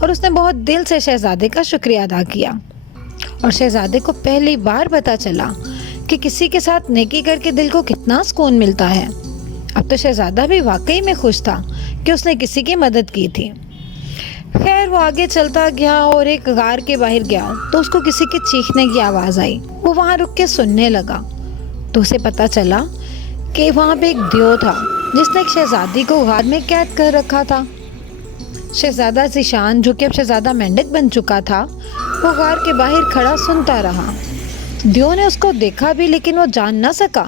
اور اس نے بہت دل سے شہزادے کا شکریہ ادا کیا، اور شہزادے کو پہلی بار پتہ چلا کہ کسی کے ساتھ نیکی کر کے دل کو کتنا سکون ملتا ہے۔ اب تو شہزادہ بھی واقعی میں خوش تھا کہ اس نے کسی کی مدد کی تھی۔ خیر وہ آگے چلتا گیا اور ایک غار کے باہر گیا تو اس کو کسی کے چیخنے کی آواز آئی۔ وہ وہاں رک کے سننے لگا تو اسے پتہ چلا کہ وہاں پہ ایک دیو تھا جس نے ایک شہزادی کو غار میں قید کر رکھا تھا۔ شہزادہ ذیشان جو کہ اب شہزادہ مینڈک بن چکا تھا، وہ غار کے باہر کھڑا سنتا رہا۔ دیو نے اس کو دیکھا بھی لیکن وہ جان نہ سکا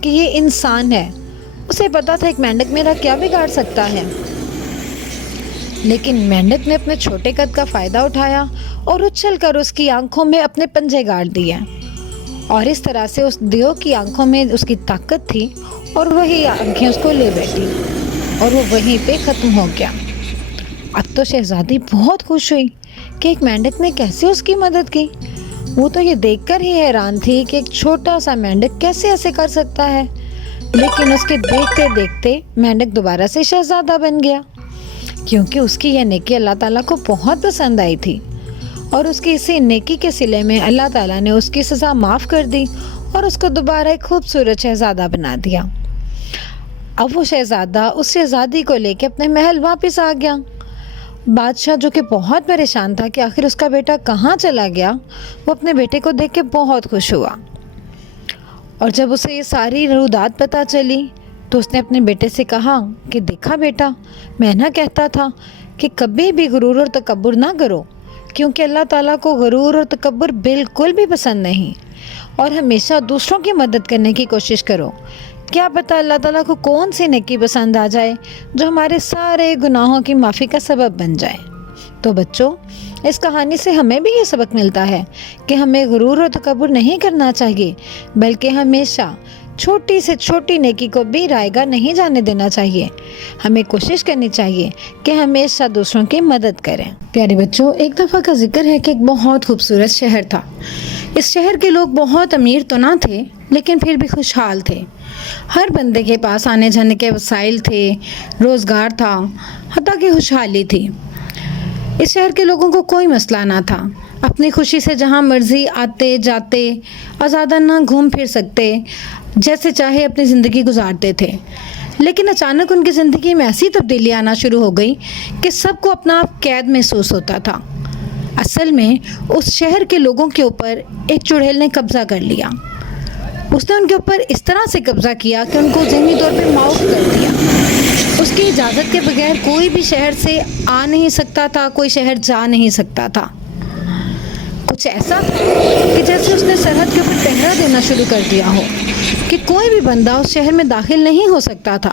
کہ یہ انسان ہے۔ اسے پتا تھا ایک مینڈک میرا کیا بگاڑ سکتا ہے، لیکن مینڈک نے اپنے چھوٹے قد کا فائدہ اٹھایا اور اچھل کر اس کی آنکھوں میں اپنے پنجے گاڑ دیے، اور اس طرح سے اس دیو کی آنکھوں میں اس کی طاقت تھی اور وہی آنکھیں اس کو لے بیٹھی اور وہ وہیں پہ ختم ہو گیا۔ اب تو شہزادی بہت خوش ہوئی کہ ایک مینڈک نے کیسے اس کی مدد کی۔ وہ تو یہ دیکھ کر ہی حیران تھی کہ ایک چھوٹا سا مینڈک کیسے ایسے کر سکتا ہے، لیکن اس کے دیکھتے دیکھتے مینڈک دوبارہ سے شہزادہ بن گیا، کیونکہ اس کی یہ نیکی اللہ تعالیٰ کو بہت پسند آئی تھی، اور اس کی اسی نیکی کے صلے میں اللہ تعالیٰ نے اس کی سزا معاف کر دی اور اس کو دوبارہ ایک خوبصورت شہزادہ بنا دیا۔ اب وہ شہزادہ اس شہزادی کو لے کے اپنے محل واپس آ گیا۔ بادشاہ جو کہ بہت پریشان تھا کہ آخر اس کا بیٹا کہاں چلا گیا، وہ اپنے بیٹے کو دیکھ کے بہت خوش ہوا، اور جب اسے یہ ساری رودات پتہ چلی تو اس نے اپنے بیٹے سے کہا کہ دیکھا بیٹا، میں نہ کہتا تھا کہ کبھی بھی غرور اور تکبر نہ کرو، کیونکہ اللہ تعالیٰ کو غرور اور تکبر بالکل بھی پسند نہیں، اور ہمیشہ دوسروں کی مدد کرنے کی کوشش کرو۔ کیا پتہ اللہ تعالیٰ کو کون سی نیکی پسند آ جائے جو ہمارے سارے گناہوں کی معافی کا سبب بن جائے۔ تو بچوں، اس کہانی سے ہمیں بھی یہ سبق ملتا ہے کہ ہمیں غرور اور تکبر نہیں کرنا چاہیے، بلکہ ہمیشہ چھوٹی سے چھوٹی نیکی کو بھی رائیگاں نہیں جانے دینا چاہیے۔ ہمیں کوشش کرنی چاہیے کہ ہمیشہ دوسروں کی مدد کریں۔ پیارے بچوں، ایک دفعہ کا ذکر ہے کہ ایک بہت خوبصورت شہر تھا۔ اس شہر کے لوگ بہت امیر تو نہ تھے، لیکن پھر بھی خوشحال تھے۔ ہر بندے کے پاس آنے جانے کے وسائل تھے، روزگار تھا، حتیٰ کہ خوشحالی تھی۔ اس شہر کے لوگوں کو کوئی مسئلہ نہ تھا، اپنی خوشی سے جہاں مرضی آتے جاتے، آزادانہ گھوم پھر سکتے، جیسے چاہے اپنی زندگی گزارتے تھے۔ لیکن اچانک ان کی زندگی میں ایسی تبدیلی آنا شروع ہو گئی کہ سب کو اپنا آپ قید محسوس ہوتا تھا۔ اصل میں اس شہر کے لوگوں کے اوپر ایک چڑیل نے قبضہ کر لیا۔ اس نے ان کے اوپر اس طرح سے قبضہ کیا کہ ان کو ذہنی طور پہ معاف کر دیا۔ اس کی اجازت کے بغیر کوئی بھی شہر سے آ نہیں سکتا تھا، کوئی شہر جا نہیں سکتا تھا۔ کچھ ایسا کہ جیسے اس نے سرحد کے اوپر پہرا دینا شروع کر دیا ہو کہ کوئی بھی بندہ اس شہر میں داخل نہیں ہو سکتا تھا۔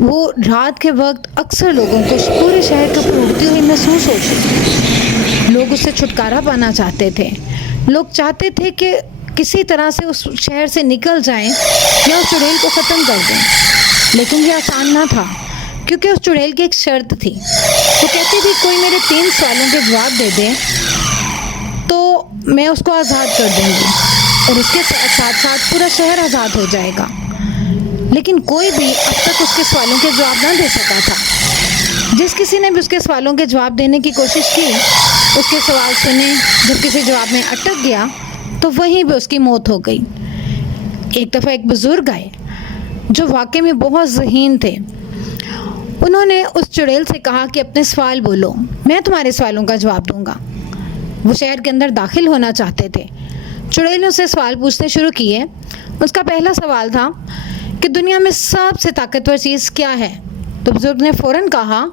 وہ رات کے وقت اکثر لوگوں کو پورے شہر کے اوپر اڑتی ہوئی محسوس ہوتی تھی۔ لوگ اس سے چھٹکارا پانا چاہتے تھے، لوگ چاہتے تھے کہ کسی طرح سے اس شہر سے نکل جائیں یا اس چڑیل کو ختم کر دیں، لیکن یہ آسان نہ تھا، کیونکہ اس چڑیل کی ایک شرط تھی۔ وہ کہتی تھی کوئی میرے 3 سوالوں کے جواب دے دے تو میں اس کو آزاد کر دوں گی، اور اس کے ساتھ ساتھ پورا شہر آزاد ہو جائے گا۔ لیکن کوئی بھی اب تک اس کے سوالوں کے جواب نہ دے سکا تھا۔ جس کسی نے بھی اس کے سوالوں کے جواب دینے کی کوشش کی، اس کے سوال سنے، جب کسی جواب میں اٹک گیا تو وہیں بھی اس کی موت ہو گئی۔ ایک دفعہ ایک بزرگ آئے جو واقعی میں بہت ذہین تھے۔ انہوں نے اس چڑیل سے کہا کہ اپنے سوال بولو، میں تمہارے سوالوں کا جواب دوں گا۔ وہ شہر کے اندر داخل ہونا چاہتے تھے۔ چڑیل نے اس سے سوال پوچھنے شروع کیے۔ اس کا پہلا سوال تھا کہ دنیا میں سب سے طاقتور چیز کیا ہے؟ تو بزرگ نے فوراً کہا،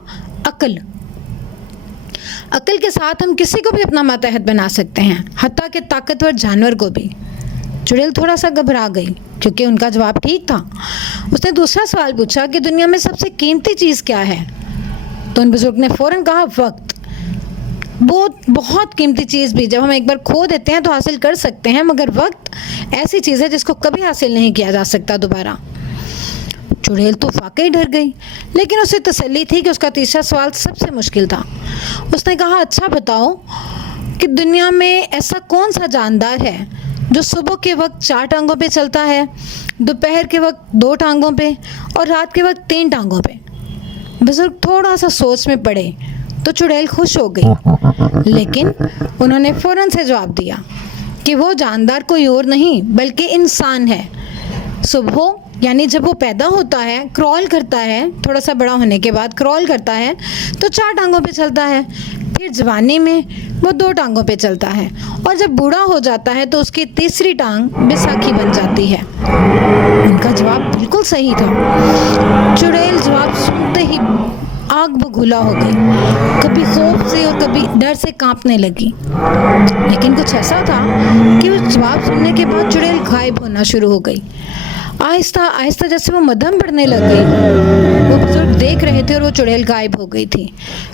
عقل۔ عقل کے ساتھ ہم کسی کو بھی اپنا ماتحت بنا سکتے ہیں، حتیٰ کہ طاقتور جانور کو بھی۔ چڑیل تھوڑا سا گھبرا گئی کیونکہ ان کا جواب ٹھیک تھا۔ اس نے دوسرا سوال پوچھا کہ دنیا میں سب سے قیمتی چیز کیا ہے؟ تو ان بزرگ نے فوراً کہا، وقت۔ بہت قیمتی چیز بھی جب ہم ایک بار کھو دیتے ہیں تو حاصل کر سکتے ہیں، مگر وقت ایسی چیز ہے جس کو کبھی حاصل نہیں کیا جا سکتا دوبارہ۔ چڑیل تو واقعی ڈر گئی، لیکن اسے تسلی تھی کہ اس کا تیسرا سوال سب سے مشکل تھا۔ اس نے کہا، اچھا بتاؤ کہ دنیا میں ایسا کون سا جاندار ہے جو صبح کے وقت 4 ٹانگوں پہ چلتا ہے، دوپہر کے وقت 2 ٹانگوں پہ اور رات کے وقت 3 ٹانگوں پہ؟ بزرگ تھوڑا سا سوچ میں پڑے تو چڑیل خوش ہو گئی، لیکن انہوں نے فوراً سے جواب دیا کہ وہ جاندار کوئی اور نہیں بلکہ انسان ہے۔ صبح یعنی جب وہ پیدا ہوتا ہے، کرال کرتا ہے، تھوڑا سا بڑا ہونے کے بعد کرال کرتا ہے تو 4 ٹانگوں پہ چلتا ہے، پھر جوانی میں وہ 2 ٹانگوں پہ چلتا ہے، اور جب بوڑھا ہو جاتا ہے تو اس کی تیسری ٹانگ بیساکھی بن جاتی ہے۔ ان کا جواب بالکل صحیح تھا۔ چڑیل جواب سنتے ہی آگ بگولا ہو گئی، کبھی خوف سے اور کبھی ڈر سے کانپنے لگی۔ لیکن کچھ ایسا تھا کہ اس جواب سننے کے بعد چڑیل غائب ہونا شروع ہو گئی۔ آہستہ آہستہ جیسے وہ مدھم بڑھنے لگ گئی، وہ بزرگ دیکھ رہے تھے اور وہ چڑیل غائب ہو گئی تھی،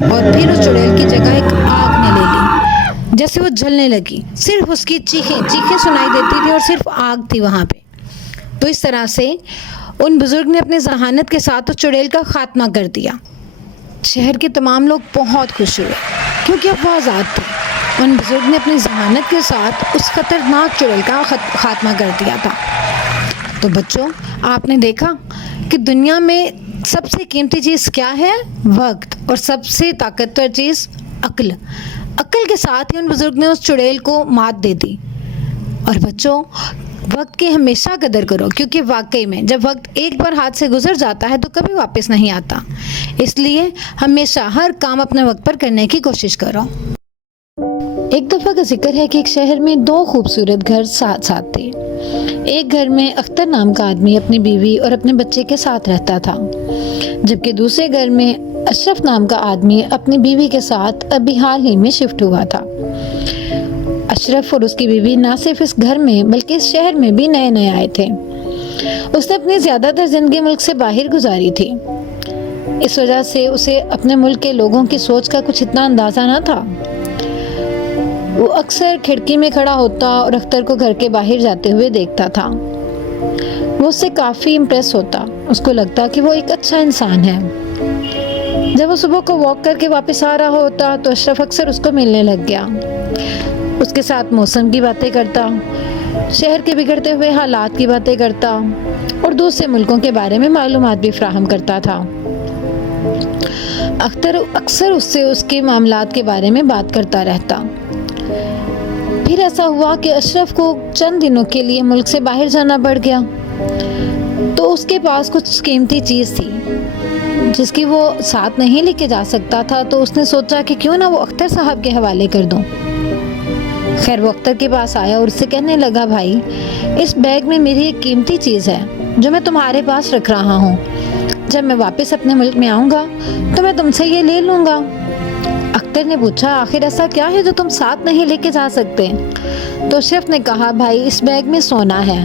اور پھر اس چڑیل کی جگہ ایک آگ نے لے لی، جیسے وہ جلنے لگی، صرف اس کی چیخیں سنائی دیتی تھی اور صرف آگ تھی وہاں پہ۔ تو اس طرح سے ان بزرگ نے اپنے ذہانت کے ساتھ اس چڑیل کا خاتمہ کر دیا۔ شہر کے تمام لوگ بہت خوش ہوئے کیونکہ اب وہ آزاد تھے۔ ان بزرگ نے اپنی ذہانت کے ساتھ اس خطرناک چڑیل کا خاتمہ کر دیا تھا۔ تو بچوں، آپ نے دیکھا کہ دنیا میں سب سے قیمتی چیز کیا ہے؟ وقت، اور سب سے طاقتور چیز عقل۔ عقل کے ساتھ ہی ان بزرگ نے اس چڑیل کو مات دے دی۔ اور بچوں، وقت کی ہمیشہ قدر کرو، کیونکہ واقعی میں جب وقت ایک بار ہاتھ سے گزر جاتا ہے تو کبھی واپس نہیں آتا۔ اس لیے ہمیشہ ہر کام اپنے وقت پر کرنے کی کوشش کرو۔ ایک دفعہ کا ذکر ہے کہ ایک شہر میں 2 خوبصورت گھر ساتھ ساتھ تھے۔ ایک گھر میں اختر نام کا آدمی اپنی بیوی اور اپنے بچے کے ساتھ رہتا تھا، جبکہ دوسرے گھر میں اشرف نام کا آدمی اپنی بیوی کے ساتھ ابھی حال ہی میں شفٹ ہوا تھا۔ اشرف اور اس کی بیوی نہ صرف اس گھر میں بلکہ اس شہر میں بھی نئے نئے آئے تھے۔ اس نے اپنی زیادہ تر زندگی ملک سے باہر گزاری تھی، اس وجہ سے اسے اپنے ملک کے لوگوں کی سوچ کا کچھ اتنا اندازہ نہ تھا۔ وہ اکثر کھڑکی میں کھڑا ہوتا اور اختر کو گھر کے باہر جاتے ہوئے دیکھتا تھا۔ وہ اس سے کافی امپریس ہوتا، اس کو لگتا کہ وہ ایک اچھا انسان ہے۔ جب وہ صبح کو واک کر کے واپس آ رہا ہوتا تو اشرف اکثر اس کو ملنے لگ گیا، اس کے ساتھ موسم کی باتیں کرتا، شہر کے بگڑتے ہوئے حالات کی باتیں کرتا اور دوسرے ملکوں کے بارے میں معلومات بھی فراہم کرتا تھا۔ اختر اکثر اس سے اس کے معاملات کے بارے میں بات کرتا رہتا۔ پھر ایسا ہوا کہ اشرف کو چند دنوں کے لیے ملک سے باہر جانا پڑ گیا، تو اس کے پاس کچھ قیمتی چیز تھی جس کی وہ ساتھ نہیں لے کے جا سکتا تھا، تو اس نے سوچا کہ کیوں نہ وہ اختر صاحب کے حوالے کر دوں۔ خیر وہ اختر کے پاس آیا اور اس سے کہنے لگا، بھائی اس بیگ میں میری ایک قیمتی چیز ہے جو میں تمہارے پاس رکھ رہا ہوں، جب میں واپس اپنے ملک میں آؤں گا تو میں تم سے یہ لے لوں گا۔ اختر نے پوچھا، آخر ایسا کیا ہے جو تم ساتھ نہیں لے کے جا سکتے؟ تو اشرف نے کہا، بھائی اس بیگ میں سونا ہے،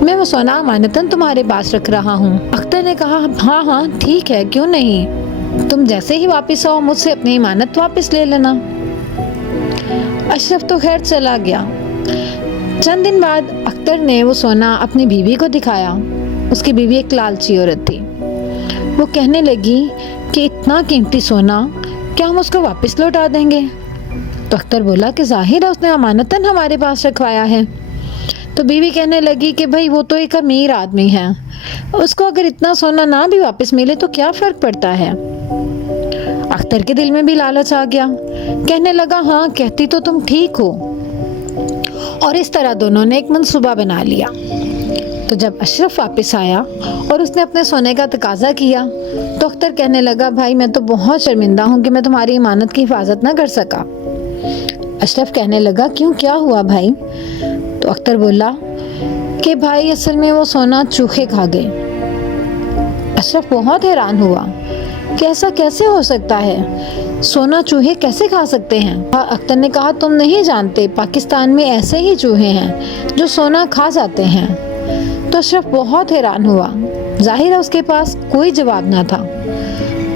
میں وہ سونا امانتاً تمہارے پاس رکھ رہا ہوں۔ اختر نے کہا، ہاں ٹھیک ہے، کیوں نہیں، تم جیسے ہی واپس آؤ مجھ سے اپنی امانت واپس لے لینا۔ اشرف تو خیر چلا گیا۔ چند دن بعد اختر نے وہ سونا اپنی بیوی کو دکھایا۔ اس کی بیوی ایک لالچی عورت تھی۔ وہ کہنے لگی کہ اتنا قیمتی سونا کیا ہم اس کو واپس لوٹا دیں گے؟ تو اختر بولا کہ ظاہر ہے اس نے امانتاً ہمارے پاس رکھوایا ہے۔ تو بیوی کہنے لگی کہ بھائی وہ تو ایک امیر آدمی ہے، اس کو اگر اتنا سونا نہ بھی واپس ملے تو کیا فرق پڑتا ہے؟ اختر کے دل میں بھی لالچ آ گیا، کہنے لگا، ہاں کہتی تو تم ٹھیک ہو۔ اور اس طرح دونوں نے ایک منصوبہ بنا لیا۔ تو جب اشرف واپس آیا اور اس نے اپنے سونے کا تقاضا کیا تو اختر کہنے لگا، بھائی میں تو بہت شرمندہ ہوں کہ میں تمہاری امانت کی حفاظت نہ کر سکا۔ اشرف کہنے لگا، کیوں، کیا ہوا بھائی؟ تو اختر بولا کہ بھائی اصل میں وہ سونا چوہے کھا گئے۔ اشرف بہت حیران ہوا کہ ایسا کیسے ہو سکتا ہے، سونا چوہے کیسے کھا سکتے ہیں؟ اختر نے کہا، تم نہیں جانتے پاکستان میں ایسے ہی چوہے ہیں جو سونا کھا جاتے ہیں۔ تو اشرف بہت حیران ہوا، ظاہر ہے اس کے پاس کوئی جواب نہ تھا۔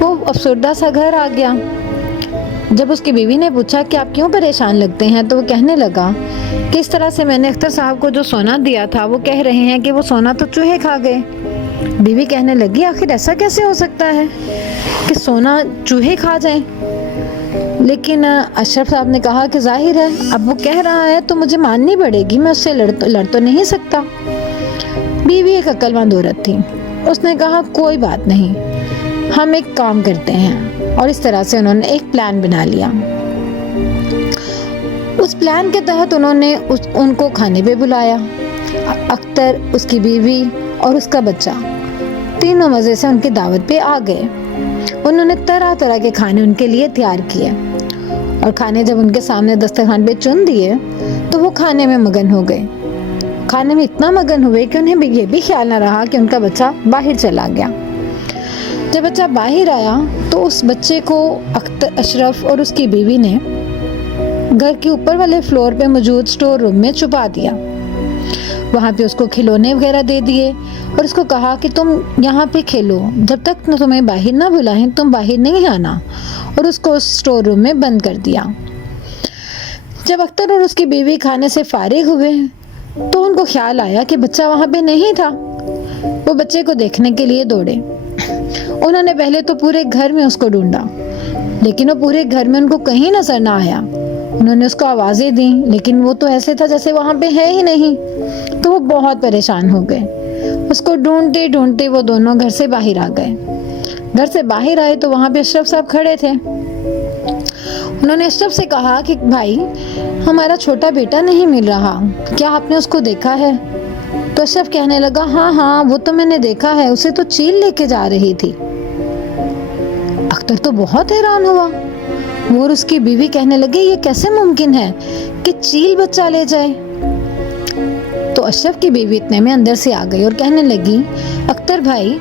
وہ افسردہ سا گھر آ گیا۔ جب اس کی بیوی نے پوچھا کہ آپ کیوں پریشان لگتے ہیں تو وہ کہنے لگا کہ اس طرح سے میں نے اختر صاحب کو جو سونا دیا تھا وہ کہہ رہے ہیں کہ وہ سونا تو چوہے کھا گئے۔ بیوی کہنے لگی، آخر ایسا کیسے ہو سکتا ہے کہ سونا چوہے کھا جائیں؟ لیکن اشرف صاحب نے کہا کہ ظاہر ہے اب وہ کہہ رہا ہے تو مجھے ماننی پڑے گی، میں اس سے لڑ تو نہیں سکتا۔ بیوی ایک عقل مند عورت تھی، اس نے کہا کوئی بات نہیں، ہم ایک کام کرتے ہیں. اور اس طرح سے انہوں نے ایک پلان بنا لیا. اس پلان کے تحت انہوں نے ان کو کھانے پہ بلایا. اختر، اس کی بیوی اور اس کا بچہ تینوں مزے سے ان کی دعوت پہ آ گئے. انہوں نے طرح طرح کے کھانے ان کے لیے تیار کیے اور کھانے جب ان کے سامنے دسترخوان پہ چن دیے تو وہ کھانے میں مگن ہو گئے. کھانے میں اتنا مگن ہوئے کہ انہیں یہ بھی خیال نہ رہا کہ ان کا بچہ باہر چلا گیا. جب بچہ باہر آیا تو اس بچے کو اشرف اور اس کی بیوی نے گھر کے اوپر والے فلور پہ موجود سٹور روم میں چھپا دیا. وہاں پہ اس کو کھلونے وغیرہ دے دیے اور اس کو کہا کہ تم یہاں پہ کھیلو، جب تک تمہیں باہر نہ بلائیں تم باہر نہیں آنا، اور اس کو سٹور روم میں بند کر دیا. جب اختر اور اس کی بیوی کھانے سے فارغ ہوئے تو ان کو خیال آیا کہ بچہ وہاں پہ نہیں تھا. وہ بچے کو دیکھنے کے لیے دوڑے. انہوں نے پہلے تو پورے گھر میں اس کو ڈھونڈا لیکن وہ پورے گھر میں ان کو کہیں نظر نہ آیا. انہوں نے اس کو آوازیں دیں لیکن وہ تو ایسے تھا جیسے وہاں پہ ہے ہی نہیں. تو وہ بہت پریشان ہو گئے. اس کو ڈھونڈتے ڈھونڈتے وہ دونوں گھر سے باہر آ گئے. گھر سے باہر آئے تو وہاں پہ اشرف صاحب کھڑے تھے. انہوں نے اشرف سے کہا کہ بھائی، ہمارا چھوٹا بیٹا نہیں مل رہا، کیا آپ نے اس کو دیکھا ہے؟ تو اشرف کہنے لگا ہاں وہ تو میں نے دیکھا ہے، اسے تو چیل لے کے جا رہی تھی. اختر تو بہت حیران ہوا. وہ اور اس کی بیوی کہنے لگے یہ کیسے ممکن ہے کہ چیل بچہ لے جائے؟ تو اشرف کی بیوی اتنے میں اندر سے آ گئی اور کہنے لگی اختر بھائی،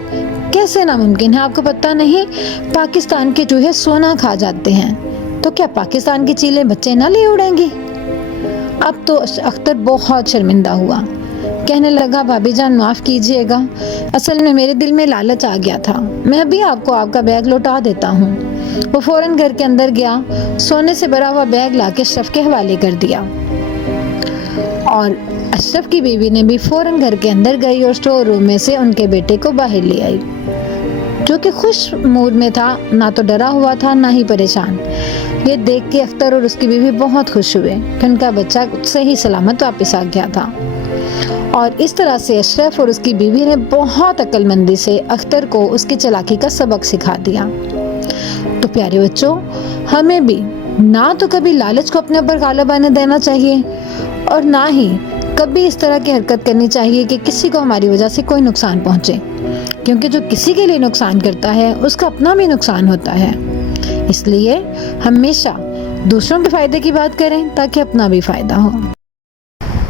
کیسے ناممکن ہے؟ آپ کو پتہ نہیں پاکستان کے چوہے سونا کھا جاتے ہیں، تو کیا پاکستان کی چیلیں بچے نہ لے اڑیں گی؟ اب تو اختر بہت شرمندہ ہوا. کہنے لگا بھابی جان معاف کیجئے گا، اصل میں میرے دل میں لالچ آ گیا تھا، میں ابھی آپ کو آپ کا بیگ لوٹا دیتا ہوں. وہ فوراً گھر کے اندر گیا، سونے سے بھرا ہوا بیگ لا کے اشرف کے حوالے کر دیا. اور اشرف کی بیوی نے بھی فوراً گھر کے اندر گئی اور سٹور روم میں سے ان کے بیٹے کو باہر لے آئی، جو کہ خوش موڈ میں تھا، نہ تو ڈرا ہوا تھا نہ ہی پریشان. یہ دیکھ کے اختر اور اس کی بیوی بہت خوش ہوئے کہ ان کا بچہ صحیح سلامت واپس آ گیا تھا. اور اس طرح سے اشرف اور اس کی بیوی نے بہت عقل مندی سے اختر کو اس کی چالاکی کا سبق سکھا دیا. تو پیارے بچوں، ہمیں بھی نہ تو کبھی لالچ کو اپنے اوپر غالب آنے دینا چاہیے اور نہ ہی کبھی اس طرح کی حرکت کرنی چاہیے کہ کسی کو ہماری وجہ سے کوئی نقصان پہنچے، کیونکہ جو کسی کے لیے نقصان کرتا ہے اس کا اپنا بھی نقصان ہوتا ہے. اس لیے ہمیشہ دوسروں کے فائدے کی بات کریں تاکہ اپنا بھی فائدہ ہو.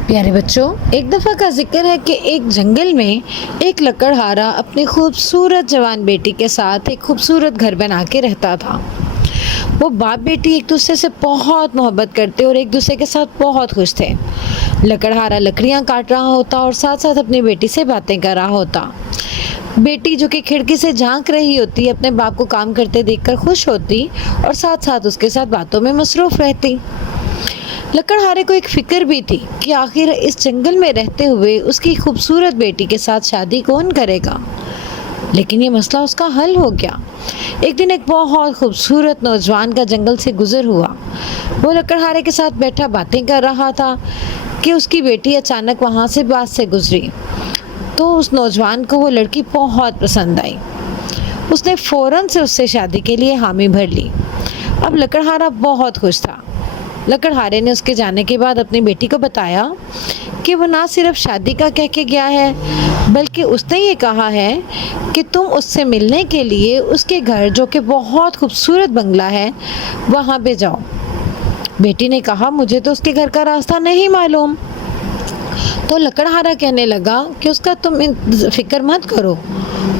پیارے بچوں، ایک دفعہ کا ذکر ہے کہ ایک جنگل میں ایک لکڑہارا اپنی خوبصورت جوان بیٹی کے ساتھ ایک خوبصورت گھر بنا کے رہتا تھا. وہ باپ بیٹی ایک دوسرے سے بہت محبت کرتے اور ایک دوسرے کے ساتھ بہت خوش تھے. لکڑہارا لکڑیاں کاٹ رہا ہوتا اور ساتھ ساتھ اپنی بیٹی سے باتیں کر رہا ہوتا. بیٹی جو کہ کھڑکی سے جھانک رہی ہوتی اپنے باپ کو کام کرتے دیکھ کر خوش ہوتی اور ساتھ ساتھ اس کے ساتھ باتوں میں مصروف رہتی. لکڑہارے کو ایک فکر بھی تھی کہ آخر اس جنگل میں رہتے ہوئے اس کی خوبصورت بیٹی کے ساتھ شادی کون کرے گا، لیکن یہ مسئلہ اس کا حل ہو گیا. ایک دن ایک بہت خوبصورت نوجوان کا جنگل سے گزر ہوا. وہ لکڑہارے کے ساتھ بیٹھا باتیں کر رہا تھا کہ اس کی بیٹی اچانک وہاں سے پاس سے گزری. تو اس نوجوان کو وہ لڑکی بہت پسند آئی. اس نے فوراً سے اس سے شادی کے لیے حامی بھر لی. اب لکڑہارا بہت خوش تھا. لکڑہارے نے اس کے جانے کے بعد اپنی بیٹی کو بتایا کہ وہ نہ صرف شادی کا کہہ کے گیا ہے بلکہ اس نے یہ کہا ہے کہ تم اس سے ملنے کے لیے اس کے گھر جو کہ بہت خوبصورت بنگلہ ہے وہاں پہ جاؤ. بیٹی نے کہا مجھے تو اس کے گھر کا راستہ نہیں معلوم. تو لکڑہارا کہنے لگا کہ اس کا تم فکر مت کرو،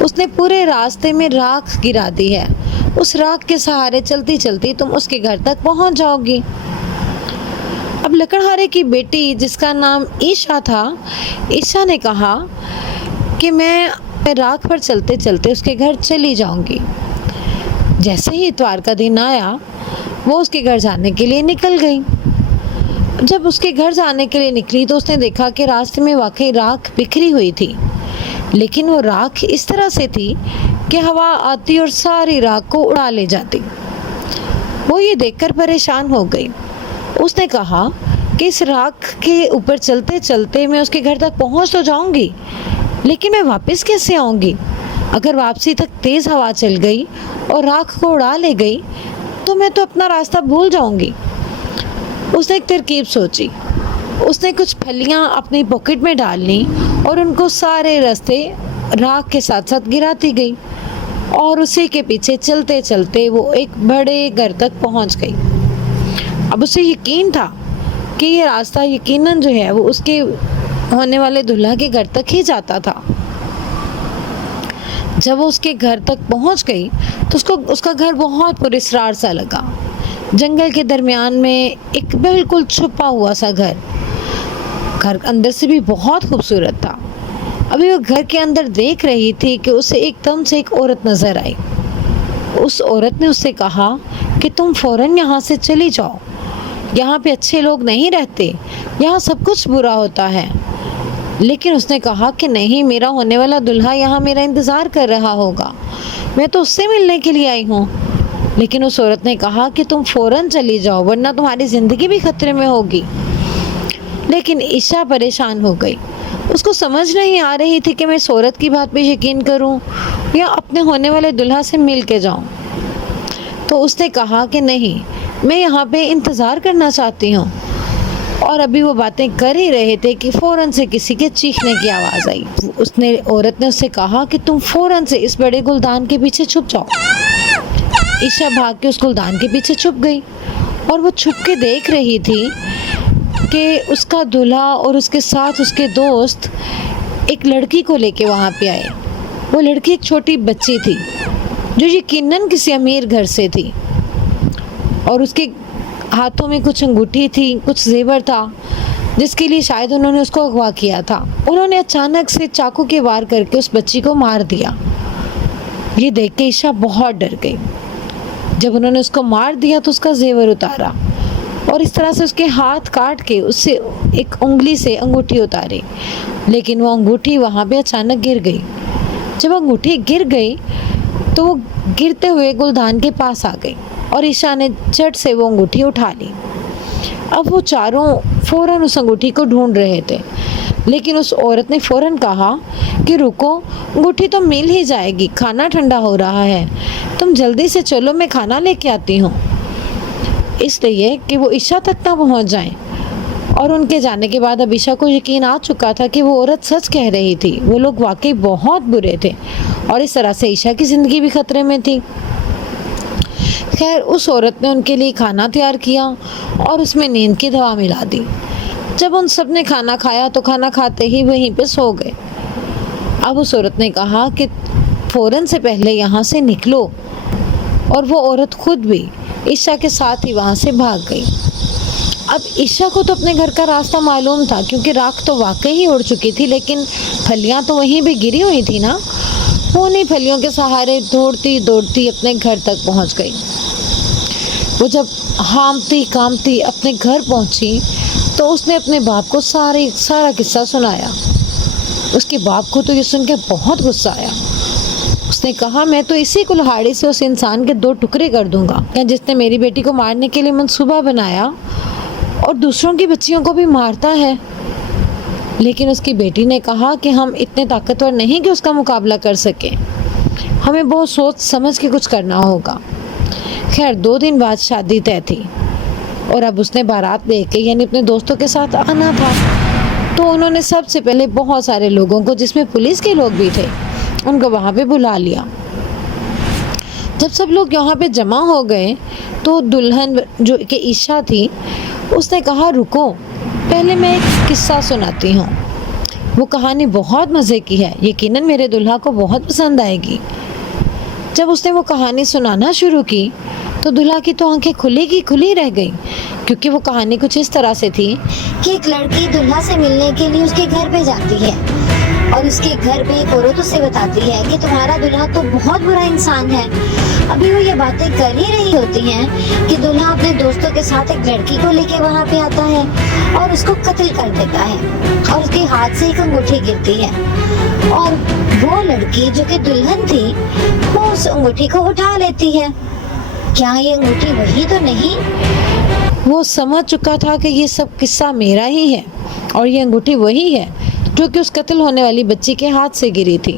اس نے پورے راستے میں راکھ گرا دی ہے، اس راکھ کے سہارے چلتی چلتی تم اس کے گھر تک پہنچ جاؤ گی. اب لکڑہارے کی بیٹی جس کا نام عیشا تھا، عیشا نے کہا کہ میں راکھ پر چلتے چلتے اس کے گھر چلی جاؤں گی. جیسے ہی اتوار کا دن آیا وہ اس کے گھر جانے کے لیے نکل گئی. جب اس کے گھر جانے کے لیے نکلی تو اس نے دیکھا کہ راستے میں واقعی راکھ بکھری ہوئی تھی، لیکن وہ راکھ اس طرح سے تھی کہ ہوا آتی اور ساری راکھ کو اڑا لے جاتی. وہ یہ دیکھ کر پریشان ہو گئی. اس نے کہا کہ اس راکھ کے اوپر چلتے چلتے میں اس کے گھر تک پہنچ تو جاؤں گی، لیکن میں واپس کیسے آؤں گی؟ اگر واپسی تک تیز ہوا چل گئی اور راکھ کو اڑا لے گئی تو میں تو اپنا راستہ بھول جاؤں گی۔ اس نے ایک ترکیب سوچی۔ اس نے کچھ پھلیاں اپنی پاکٹ میں ڈال لیں اور ان کو سارے راستے راکھ کے ساتھ ساتھ گراتی گئی اور اسی کے پیچھے چلتے چلتے وہ ایک بڑے گھر تک پہنچ گئی۔ اب اسے یقین تھا کہ یہ راستہ یقیناً جو ہے وہ اس کے ہونے والے دلہا کے گھر تک ہی جاتا تھا۔ جب وہ اس کے گھر تک پہنچ گئی تو اس کا گھر بہت پراسرار سا لگا۔ جنگل کے درمیان میں ایک بالکل چھپا ہوا سا گھر اندر سے بھی بہت خوبصورت تھا۔ ابھی وہ گھر کے اندر دیکھ رہی تھی کہ اسے ایک دم سے ایک عورت نظر آئی۔ اس عورت نے اس سے کہا کہ تم فوراً یہاں سے چلی جاؤ، یہاں پہ اچھے لوگ نہیں رہتے، یہاں سب کچھ برا ہوتا ہے۔ لیکن اس نے کہا کہ نہیں، میرا ہونے والا دلہا یہاں میرا انتظار کر رہا ہوگا، میں تو اس سے ملنے کے لیے آئی ہوں۔ لیکن اس عورت نے کہا کہ تم فوراً چلی جاؤ ورنہ تمہاری زندگی بھی خطرے میں ہوگی۔ لیکن عائشہ پریشان ہو گئی۔ اس کو سمجھ نہیں آ رہی تھی کہ میں اس عورت کی بات پہ یقین کروں یا اپنے ہونے والے دلہا سے مل کے جاؤں۔ تو اس نے کہا کہ نہیں، میں یہاں پہ انتظار کرنا چاہتی ہوں۔ اور ابھی وہ باتیں کر ہی رہے تھے کہ فوراً سے کسی کے چیخنے کی آواز آئی۔ عورت نے اس سے کہا کہ تم فوراً سے اس بڑے گلدان کے پیچھے چھپ جاؤ۔ عائشہ بھاگ کے اس گلدان کے پیچھے چھپ گئی اور وہ چھپ کے دیکھ رہی تھی کہ اس کا دلہا اور اس کے ساتھ اس کے دوست ایک لڑکی کو لے کے وہاں پہ آئے۔ وہ لڑکی ایک چھوٹی بچی تھی جو یقیناً کسی امیر گھر سے تھی، اور اس کے ہاتھوں میں کچھ انگوٹھی تھی، کچھ زیور تھا جس کے لیے شاید انہوں نے اس کو اغوا کیا تھا۔ انہوں نے اچانک سے چاقو کے وار کر کے اس بچی کو مار دیا۔ یہ دیکھ کے عائشہ بہت ڈر گئی۔ جب انہوں نے اس کو مار دیا تو اس کا زیور اتارا اور اس طرح سے اس کے ہاتھ کاٹ کے اس سے ایک انگلی سے انگوٹھی اتاری، لیکن وہ انگوٹھی وہاں پہ اچانک گر گئی۔ جب انگوٹھی گر گئی تو وہ گرتے ہوئے گلدان کے پاس آ گئی اور عائشہ نے جھٹ سے وہ انگوٹھی اٹھا لی۔ اب وہ چاروں فوراً اس انگوٹھی کو ڈھونڈ رہے تھے، لیکن اس عورت نے فوراً کہا کہ رکو، انگوٹھی تو مل ہی جائے گی، کھانا ٹھنڈا ہو رہا ہے، تم جلدی سے چلو، میں کھانا لے کے آتی ہوں۔ اس لیے کہ وہ عائشہ تک نہ پہنچ جائیں۔ اور ان کے جانے کے بعد اب عائشہ کو یقین آ چکا تھا کہ وہ عورت سچ کہہ رہی تھی، وہ لوگ واقعی بہت برے تھے اور اس طرح سے عائشہ کی زندگی بھی خطرے میں تھی۔ خیر، اس عورت نے ان کے لیے کھانا تیار کیا اور اس میں نیند کی دوا ملا دی۔ جب ان سب نے کھانا کھایا تو کھانا کھاتے ہی وہیں پہ سو گئے۔ اب اس عورت نے کہا کہ فوراً سے پہلے یہاں سے نکلو، اور وہ عورت خود بھی عائشہ کے ساتھ ہی وہاں سے بھاگ گئی۔ اب عائشہ کو تو اپنے گھر کا راستہ معلوم تھا کیونکہ راکھ تو واقعی ہی اڑ چکی تھی، لیکن پھلیاں تو وہیں بھی گری ہوئی تھی نا۔ وہ انہیں پھلیوں کے سہارے دوڑتی دوڑتی اپنے گھر تک پہنچ گئی۔ وہ جب ہامتی کامتی اپنے گھر پہنچی تو اس نے اپنے باپ کو سارا قصہ سنایا۔ اس کے باپ کو تو یہ سن کے بہت غصہ آیا۔ اس نے کہا، میں تو اسی کلہاڑی سے اس انسان کے 2 ٹکڑے کر دوں گا جس نے میری بیٹی کو مارنے کے لیے منصوبہ بنایا اور دوسروں کی بچیوں کو بھی مارتا ہے۔ لیکن اس کی بیٹی نے کہا کہ ہم اتنے طاقتور نہیں کہ اس کا مقابلہ کر سکیں، ہمیں بہت سوچ سمجھ کے کچھ کرنا ہوگا۔ خیر، 2 دن بعد شادی طے تھی اور اب اس نے بارات لے کے یعنی اپنے دوستوں کے ساتھ آنا تھا۔ تو انہوں نے سب سے پہلے بہت سارے لوگوں کو، جس میں پولیس کے لوگ بھی تھے، ان کو وہاں پہ بلا لیا۔ جب سب لوگ یہاں پہ جمع ہو گئے تو دلہن جو کہ عائشہ تھی، اس نے کہا رکو، پہلے میں ایک قصہ سناتی ہوں۔ وہ کہانی بہت مزے کی ہے، یقیناً میرے دلہا کو بہت پسند آئے گی۔ جب اس نے وہ کہانی سنانا شروع کی تو دلہا کی تو آنکھیں کھلی رہ گئی، کیونکہ وہ کہانی کچھ اس طرح سے تھی کہ ایک لڑکی دلہا سے ملنے کے لیے اس کے گھر پہ جاتی ہے اور اس کے گھر پہ ایک عورت اسے بتاتی ہے کہ تمہارا دلہا تو بہت برا انسان ہے۔ ابھی وہ یہ باتیں کر ہی رہی ہوتی ہیں کہ دلہا اپنے دوستوں کے ساتھ ایک لڑکی کو لے کے وہاں پہ آتا ہے اور اس کو قتل کر دیتا ہے اور اس کے ہاتھ سے ایک انگوٹھی گرتی ہے، اور وہ لڑکی جو کہ دلہن تھی وہ اس انگوٹھی کو اٹھا لیتی ہے۔ کیا یہ انگوٹھی وہی تو نہیں؟ وہ سمجھ چکا تھا کہ یہ سب قصہ میرا ہی ہے اور یہ انگوٹھی وہی ہے جو کہ اس قتل ہونے والی بچی کے ہاتھ سے گری تھی۔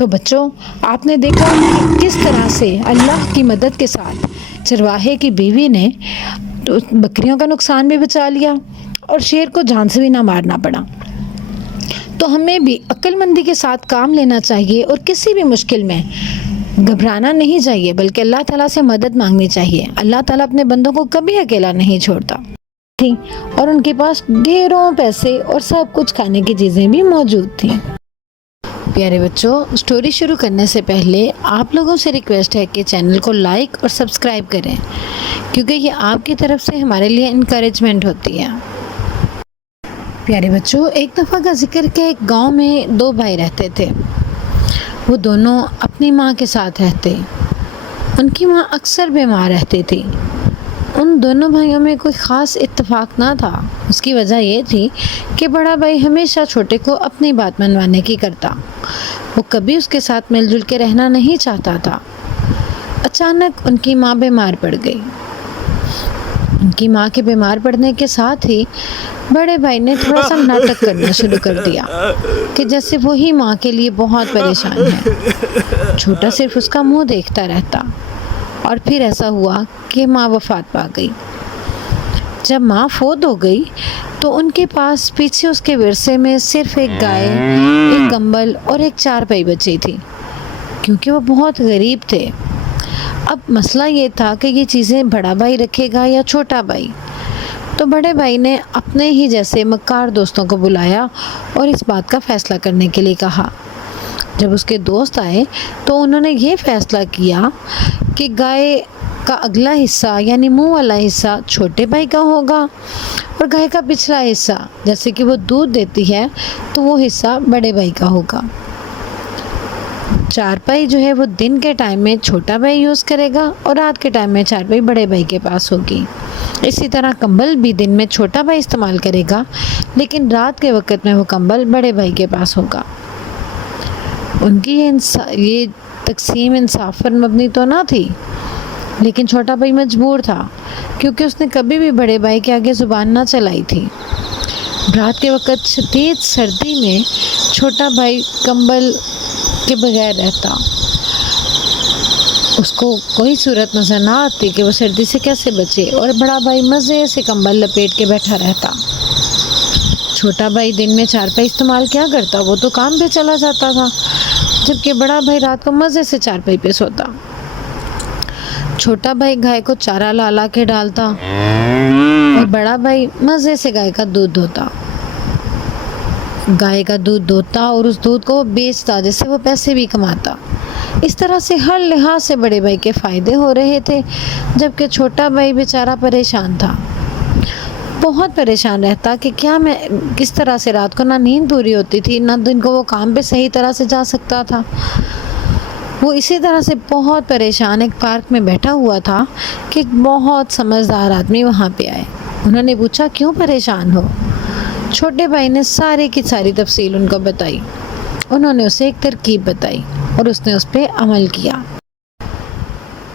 تو بچوں، آپ نے دیکھا کہ کس طرح سے اللہ کی مدد کے ساتھ چرواہے کی بیوی نے تو بکریوں کا نقصان بھی بچا لیا اور شیر کو جان سے بھی نہ مارنا پڑا۔ تو ہمیں بھی عقل مندی کے ساتھ کام لینا چاہیے اور کسی بھی مشکل میں گھبرانا نہیں چاہیے، بلکہ اللہ تعالیٰ سے مدد مانگنی چاہیے۔ اللہ تعالیٰ اپنے بندوں کو کبھی اکیلا نہیں چھوڑتا تھی، اور ان کے پاس ڈھیروں پیسے اور سب کچھ کھانے کی چیزیں بھی موجود تھیں۔ پیارے بچوں، سٹوری شروع کرنے سے پہلے آپ لوگوں سے ریکویسٹ ہے کہ چینل کو لائک اور سبسکرائب کریں، کیونکہ یہ آپ کی طرف سے ہمارے لیے انکریجمنٹ ہوتی ہے۔ پیارے بچوں، ایک دفعہ کا ذکر کہ ایک گاؤں میں 2 بھائی رہتے تھے۔ وہ دونوں اپنی ماں کے ساتھ رہتے۔ ان کی ماں اکثر بیمار رہتی تھی۔ ان دونوں بھائیوں میں کوئی خاص اتفاق نہ تھا۔ اس کی وجہ یہ تھی کہ بڑا بھائی ہمیشہ چھوٹے کو اپنی بات منوانے کی کرتا۔ وہ کبھی اس کے ساتھ مل جل کے رہنا نہیں چاہتا تھا۔ اچانک ان کی ماں بیمار پڑ گئی۔ ان کی ماں کے بیمار پڑنے کے ساتھ ہی بڑے بھائی نے تھوڑا سا ناٹک کرنا شروع کر دیا کہ جیسے وہی ماں کے لیے بہت پریشان ہے۔ چھوٹا صرف اس کا منہ دیکھتا رہتا، اور پھر ایسا ہوا کہ ماں وفات پا گئی۔ جب ماں فوت ہو گئی تو ان کے پاس پیچھے اس کے ورثے میں صرف ایک گائے، ایک کمبل اور ایک چارپائی بچی تھی، کیونکہ وہ بہت غریب تھے۔ اب مسئلہ یہ تھا کہ یہ چیزیں بڑا بھائی رکھے گا یا چھوٹا بھائی۔ تو بڑے بھائی نے اپنے ہی جیسے مکار دوستوں کو بلایا اور اس بات کا فیصلہ کرنے کے لیے کہا۔ جب اس کے دوست آئے تو انہوں نے یہ فیصلہ کیا کہ گائے کا اگلا حصہ یعنی منہ والا حصہ چھوٹے بھائی کا ہوگا، اور گائے کا پچھلا حصہ جیسے کہ وہ دودھ دیتی ہے تو وہ حصہ بڑے بھائی کا ہوگا۔ چارپائی جو ہے وہ دن کے ٹائم میں چھوٹا بھائی یوز کرے گا اور رات کے ٹائم میں چارپائی بڑے بھائی کے پاس ہوگی۔ اسی طرح کمبل بھی دن میں چھوٹا بھائی استعمال کرے گا، لیکن رات کے وقت میں وہ کمبل بڑے بھائی کے پاس ہوگا۔ ان کی یہ تقسیم انصاف پر مبنی تو نہ تھی، لیکن چھوٹا بھائی مجبور تھا، کیونکہ اس نے کبھی بھی بڑے بھائی کے آگے زبان نہ چلائی تھی۔ رات کے وقت شدید سردی میں چھوٹا بھائی کمبل کے بغیر رہتا۔ اس کو کوئی صورت نظر نہ آتی کہ وہ سردی سے کیسے بچے، اور بڑا بھائی مزے سے کمبل لپیٹ کے بیٹھا رہتا۔ چھوٹا بھائی دن میں چارپائی استعمال کیا کرتا، وہ تو کام پہ چلا جاتا تھا، جبکہ بڑا بھائی رات کو مزے سے چارپائی پہ سوتا۔ چھوٹا بھائی گائے کو چارہ لا لا کے ڈالتا، اور بڑا بھائی مزے سے گائے کا دودھ دھوتا۔ گائے کا دودھ دھوتا اور اس دودھ کو وہ بیچتا، جس سے وہ پیسے بھی کماتا۔ اس طرح سے ہر لحاظ سے بڑے بھائی کے فائدے ہو رہے تھے، جبکہ چھوٹا بھائی بیچارہ پریشان تھا۔ بہت پریشان رہتا کہ کیا میں کس طرح سے رات کو نہ نیند پوری ہوتی تھی، نہ دن کو وہ کام پہ صحیح طرح سے جا سکتا تھا۔ وہ اسی طرح سے بہت پریشان ایک پارک میں بیٹھا ہوا تھا کہ ایک بہت سمجھدار آدمی وہاں پہ آئے۔ انہوں نے پوچھا کیوں پریشان ہو؟ چھوٹے بھائی نے ساری کی ساری تفصیل ان کو بتائی۔ انہوں نے اسے ایک ترکیب بتائی اور اس نے اس پہ عمل کیا۔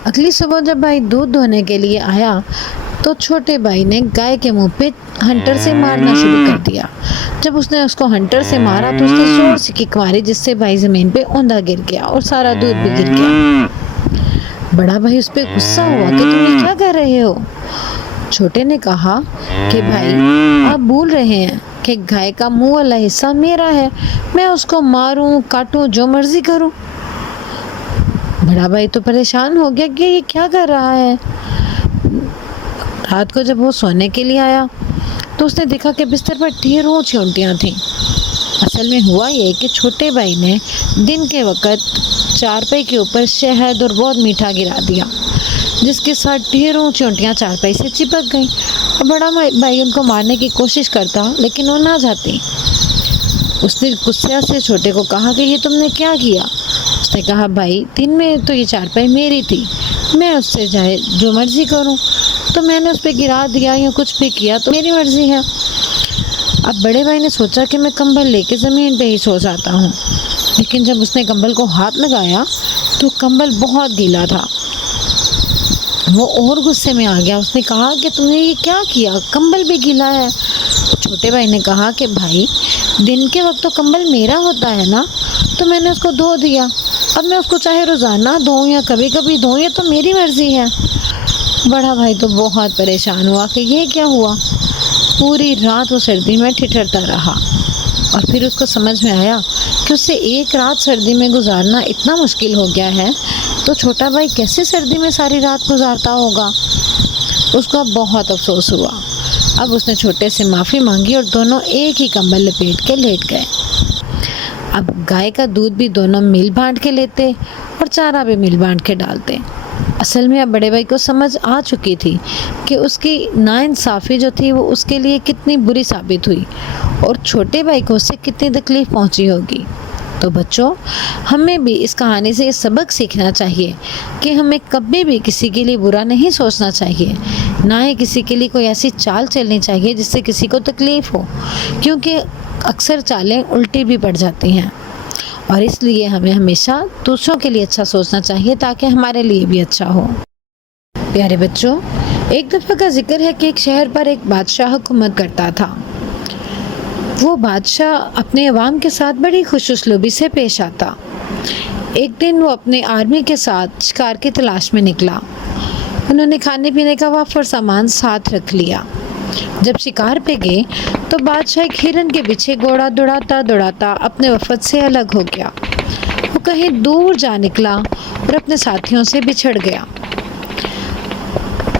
اگلی صبح جب بھائی دودھ دھونے کے لیے آیا تو چھوٹے بھائی نے گائے کے منہ پہ ہنٹر سے مارنا شروع کر دیا۔ جب اس نے اس کو ہنٹر سے مارا تو اس نے زور سے کک ماری، جس سے بھائی زمین پہ اوندا گر گیا اور سارا دودھ بھی گر گیا۔ بڑا بھائی اس پہ غصہ ہوا کہ تم یہ کیا کر رہے ہو؟ چھوٹے نے کہا کہ بھائی آپ بھول رہے ہیں کہ گائے کا منہ والا حصہ میرا ہے، میں اس کو ماروں کاٹوں جو مرضی کروں۔ بڑا بھائی تو پریشان ہو گیا کہ یہ کیا کر رہا ہے۔ رات کو جب وہ سونے کے لیے آیا تو اس نے دیکھا کہ بستر پر ڈھیروں چیونٹیاں تھیں۔ اصل میں ہوا یہ کہ چھوٹے بھائی نے دن کے وقت چارپائی کے اوپر شہد اور بہت میٹھا گرا دیا، جس کے ساتھ ڈھیروں چیونٹیاں چارپائی سے چپک گئیں، اور بڑا بھائی ان کو مارنے کی کوشش کرتا لیکن وہ نہ جاتی۔ اس نے غصے سے چھوٹے کو کہا کہ یہ تم نے کیا کیا؟ اس نے کہا بھائی دن میں تو یہ چارپائی میری تھی، میں اس سے چاہے جو مرضی کروں، تو میں نے اس پہ گرا دیا یا کچھ بھی کیا تو میری مرضی ہے۔ اب بڑے بھائی نے سوچا کہ میں کمبل لے کے زمین پہ ہی سو جاتا ہوں، لیکن جب اس نے کمبل کو ہاتھ لگایا تو کمبل بہت گیلا تھا۔ وہ اور غصے میں آ گیا۔ اس نے کہا کہ تم نے یہ کیا کیا، کمبل بھی گیلا ہے۔ چھوٹے بھائی نے کہا کہ بھائی دن کے وقت تو کمبل میرا ہوتا ہے نا، تو میں نے اس کو دھو دیا، اب میں اس کو چاہے روزانہ دھوؤں یا کبھی کبھی دھوؤں، یہ تو میری مرضی ہے۔ بڑا بھائی تو بہت پریشان ہوا کہ یہ کیا ہوا۔ پوری رات وہ سردی میں ٹھٹھرتا رہا، اور پھر اس کو سمجھ میں آیا کہ اس سے ایک رات سردی میں گزارنا اتنا مشکل ہو گیا ہے، تو چھوٹا بھائی کیسے سردی میں ساری رات گزارتا ہوگا۔ اس کو اب بہت افسوس ہوا۔ اب اس نے چھوٹے سے معافی مانگی اور دونوں ایک ہی کمبل لپیٹ کے لیٹ گئے۔ اب گائے کا دودھ بھی دونوں مل بانٹ کے لیتے اور چارہ بھی مل بانٹ کے ڈالتے۔ اصل میں اب بڑے بھائی کو سمجھ آ چکی تھی کہ اس کی ناانصافی جو تھی وہ اس کے لیے کتنی بری ثابت ہوئی، اور چھوٹے بھائی کو اس سے کتنی تکلیف پہنچی ہوگی۔ تو بچوں، ہمیں بھی اس کہانی سے یہ سبق سیکھنا چاہیے کہ ہمیں کبھی بھی کسی کے لیے برا نہیں سوچنا چاہیے، نہ ہی کسی کے لیے کوئی ایسی چال چلنی چاہیے جس سے کسی کو تکلیف ہو، کیونکہ اکثر چالیں الٹی بھی پڑ جاتی ہیں۔ اور اس لیے ہمیں ہمیشہ دوسروں کے لیے اچھا سوچنا چاہیے تاکہ ہمارے لیے بھی اچھا ہو۔ پیارے بچوں، ایک دفعہ کا ذکر ہے کہ ایک شہر پر ایک بادشاہ حکومت کرتا تھا۔ وہ بادشاہ اپنے عوام کے ساتھ بڑی خوش اسلوبی سے پیش آتا۔ ایک دن وہ اپنے آرمی کے ساتھ شکار کی تلاش میں نکلا۔ انہوں نے کھانے پینے کا وافر سامان ساتھ رکھ لیا۔ جب شکار پہ گئے تو بادشاہ ایک ہرن کے پیچھے گھوڑا دوڑاتا دوڑاتا اپنے وفد سے الگ ہو گیا۔ وہ کہیں دور جا نکلا اور اپنے ساتھیوں سے بچھڑ گیا۔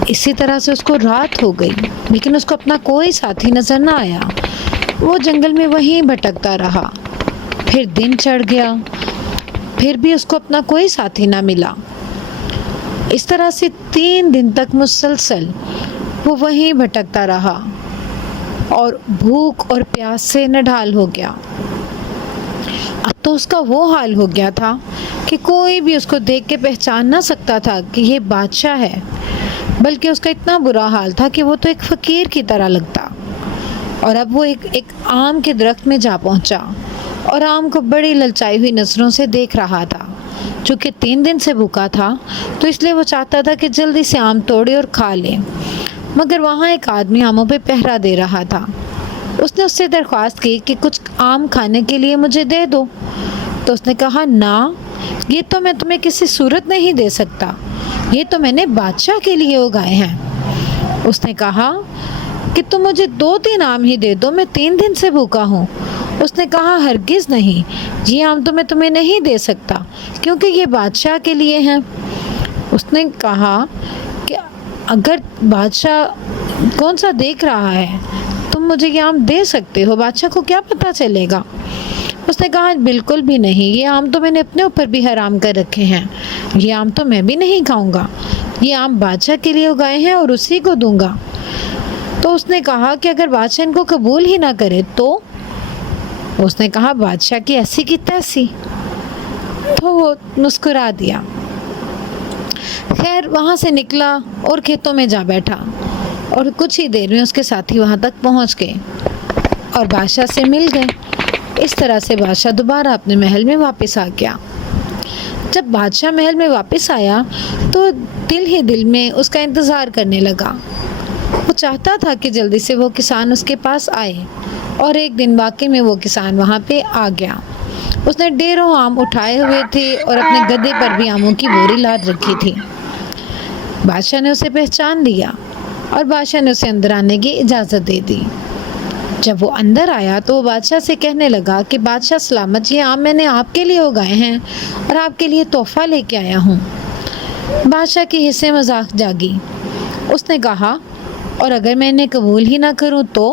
اسی طرح سے اس کو رات ہو گئی، لیکن اس کو اپنا کوئی ساتھی نظر نہ آیا۔ وہ جنگل میں وہیں بھٹکتا رہا۔ پھر دن چڑھ گیا، پھر بھی اس کو اپنا کوئی ساتھی نہ ملا۔ اس طرح سے 3 دن تک مسلسل وہ وہیں بھٹکتا رہا اور بھوک اور پیاس سے نڈھال ہو گیا۔ اب تو اس کا وہ حال ہو گیا تھا کہ کوئی بھی اس کو دیکھ کے پہچان نہ سکتا تھا کہ یہ بادشاہ ہے، بلکہ اس کا اتنا برا حال تھا کہ وہ تو ایک فقیر کی طرح لگتا۔ اور اب وہ ایک آم کے درخت میں جا پہنچا اور آم کو بڑی للچائی ہوئی نظروں سے دیکھ رہا تھا۔ چونکہ 3 دن سے بھوکا تھا تو اس لیے وہ چاہتا تھا کہ جلدی سے آم توڑے اور کھا لے، مگر وہاں ایک آدمی آموں پہ پہرا دے رہا تھا۔ اس نے اس سے درخواست کی کہ کچھ آم کھانے کے لیے مجھے دے دو۔ تو اس نے کہا، نہ، یہ تو میں تمہیں کسی صورت نہیں دے سکتا، یہ تو میں نے بادشاہ کے لیے اگائے ہیں۔ اس نے کہا کہ تم مجھے 2-3 آم ہی دے دو، میں 3 دن سے بھوکا ہوں۔ اس نے کہا، ہرگز نہیں، یہ آم تو میں تمہیں نہیں دے سکتا کیونکہ یہ بادشاہ کے لیے ہیں۔ اس نے کہا کہ اگر بادشاہ کون سا دیکھ رہا ہے، تم مجھے یہ آم دے سکتے ہو، بادشاہ کو کیا پتہ چلے گا؟ اس نے کہا، بالکل بھی نہیں، یہ آم تو میں نے اپنے اوپر بھی حرام کر رکھے ہیں، یہ آم تو میں بھی نہیں کھاؤں گا، یہ آم بادشاہ کے لیے اگائے ہیں اور اسی کو دوں گا۔ تو اس نے کہا کہ اگر بادشاہ ان کو قبول ہی نہ کرے تو؟ اس نے کہا، بادشاہ کی ایسی کی تیسی۔ تو وہ مسکرا دیا۔ خیر، وہاں سے نکلا اور کھیتوں میں جا بیٹھا، اور کچھ ہی دیر میں اس کے ساتھی وہاں تک پہنچ گئے اور بادشاہ سے مل گئے۔ اس طرح سے بادشاہ دوبارہ اپنے محل میں واپس آ گیا۔ جب بادشاہ محل میں واپس آیا تو دل ہی دل میں اس کا انتظار کرنے لگا۔ وہ چاہتا تھا کہ جلدی سے وہ کسان اس کے پاس آئے، اور ایک دن واقعی میں وہ کسان وہاں پہ آ گیا۔ اس نے ڈھیروں آم اٹھائے ہوئے تھے اور اپنے گدھے پر بھی آموں کی بوری لاد رکھی تھی۔ بادشاہ نے اسے پہچان لیا اور بادشاہ نے اسے اندر آنے کی اجازت دے دی۔ جب وہ اندر آیا تو وہ بادشاہ سے کہنے لگا کہ بادشاہ سلامت، یہ آم میں نے آپ کے لیے اگائے ہیں اور آپ کے لیے تحفہ لے کے آیا ہوں۔ بادشاہ کی حصے مذاق جاگی۔ اس نے کہا، اور اگر میں انہیں قبول ہی نہ کروں تو؟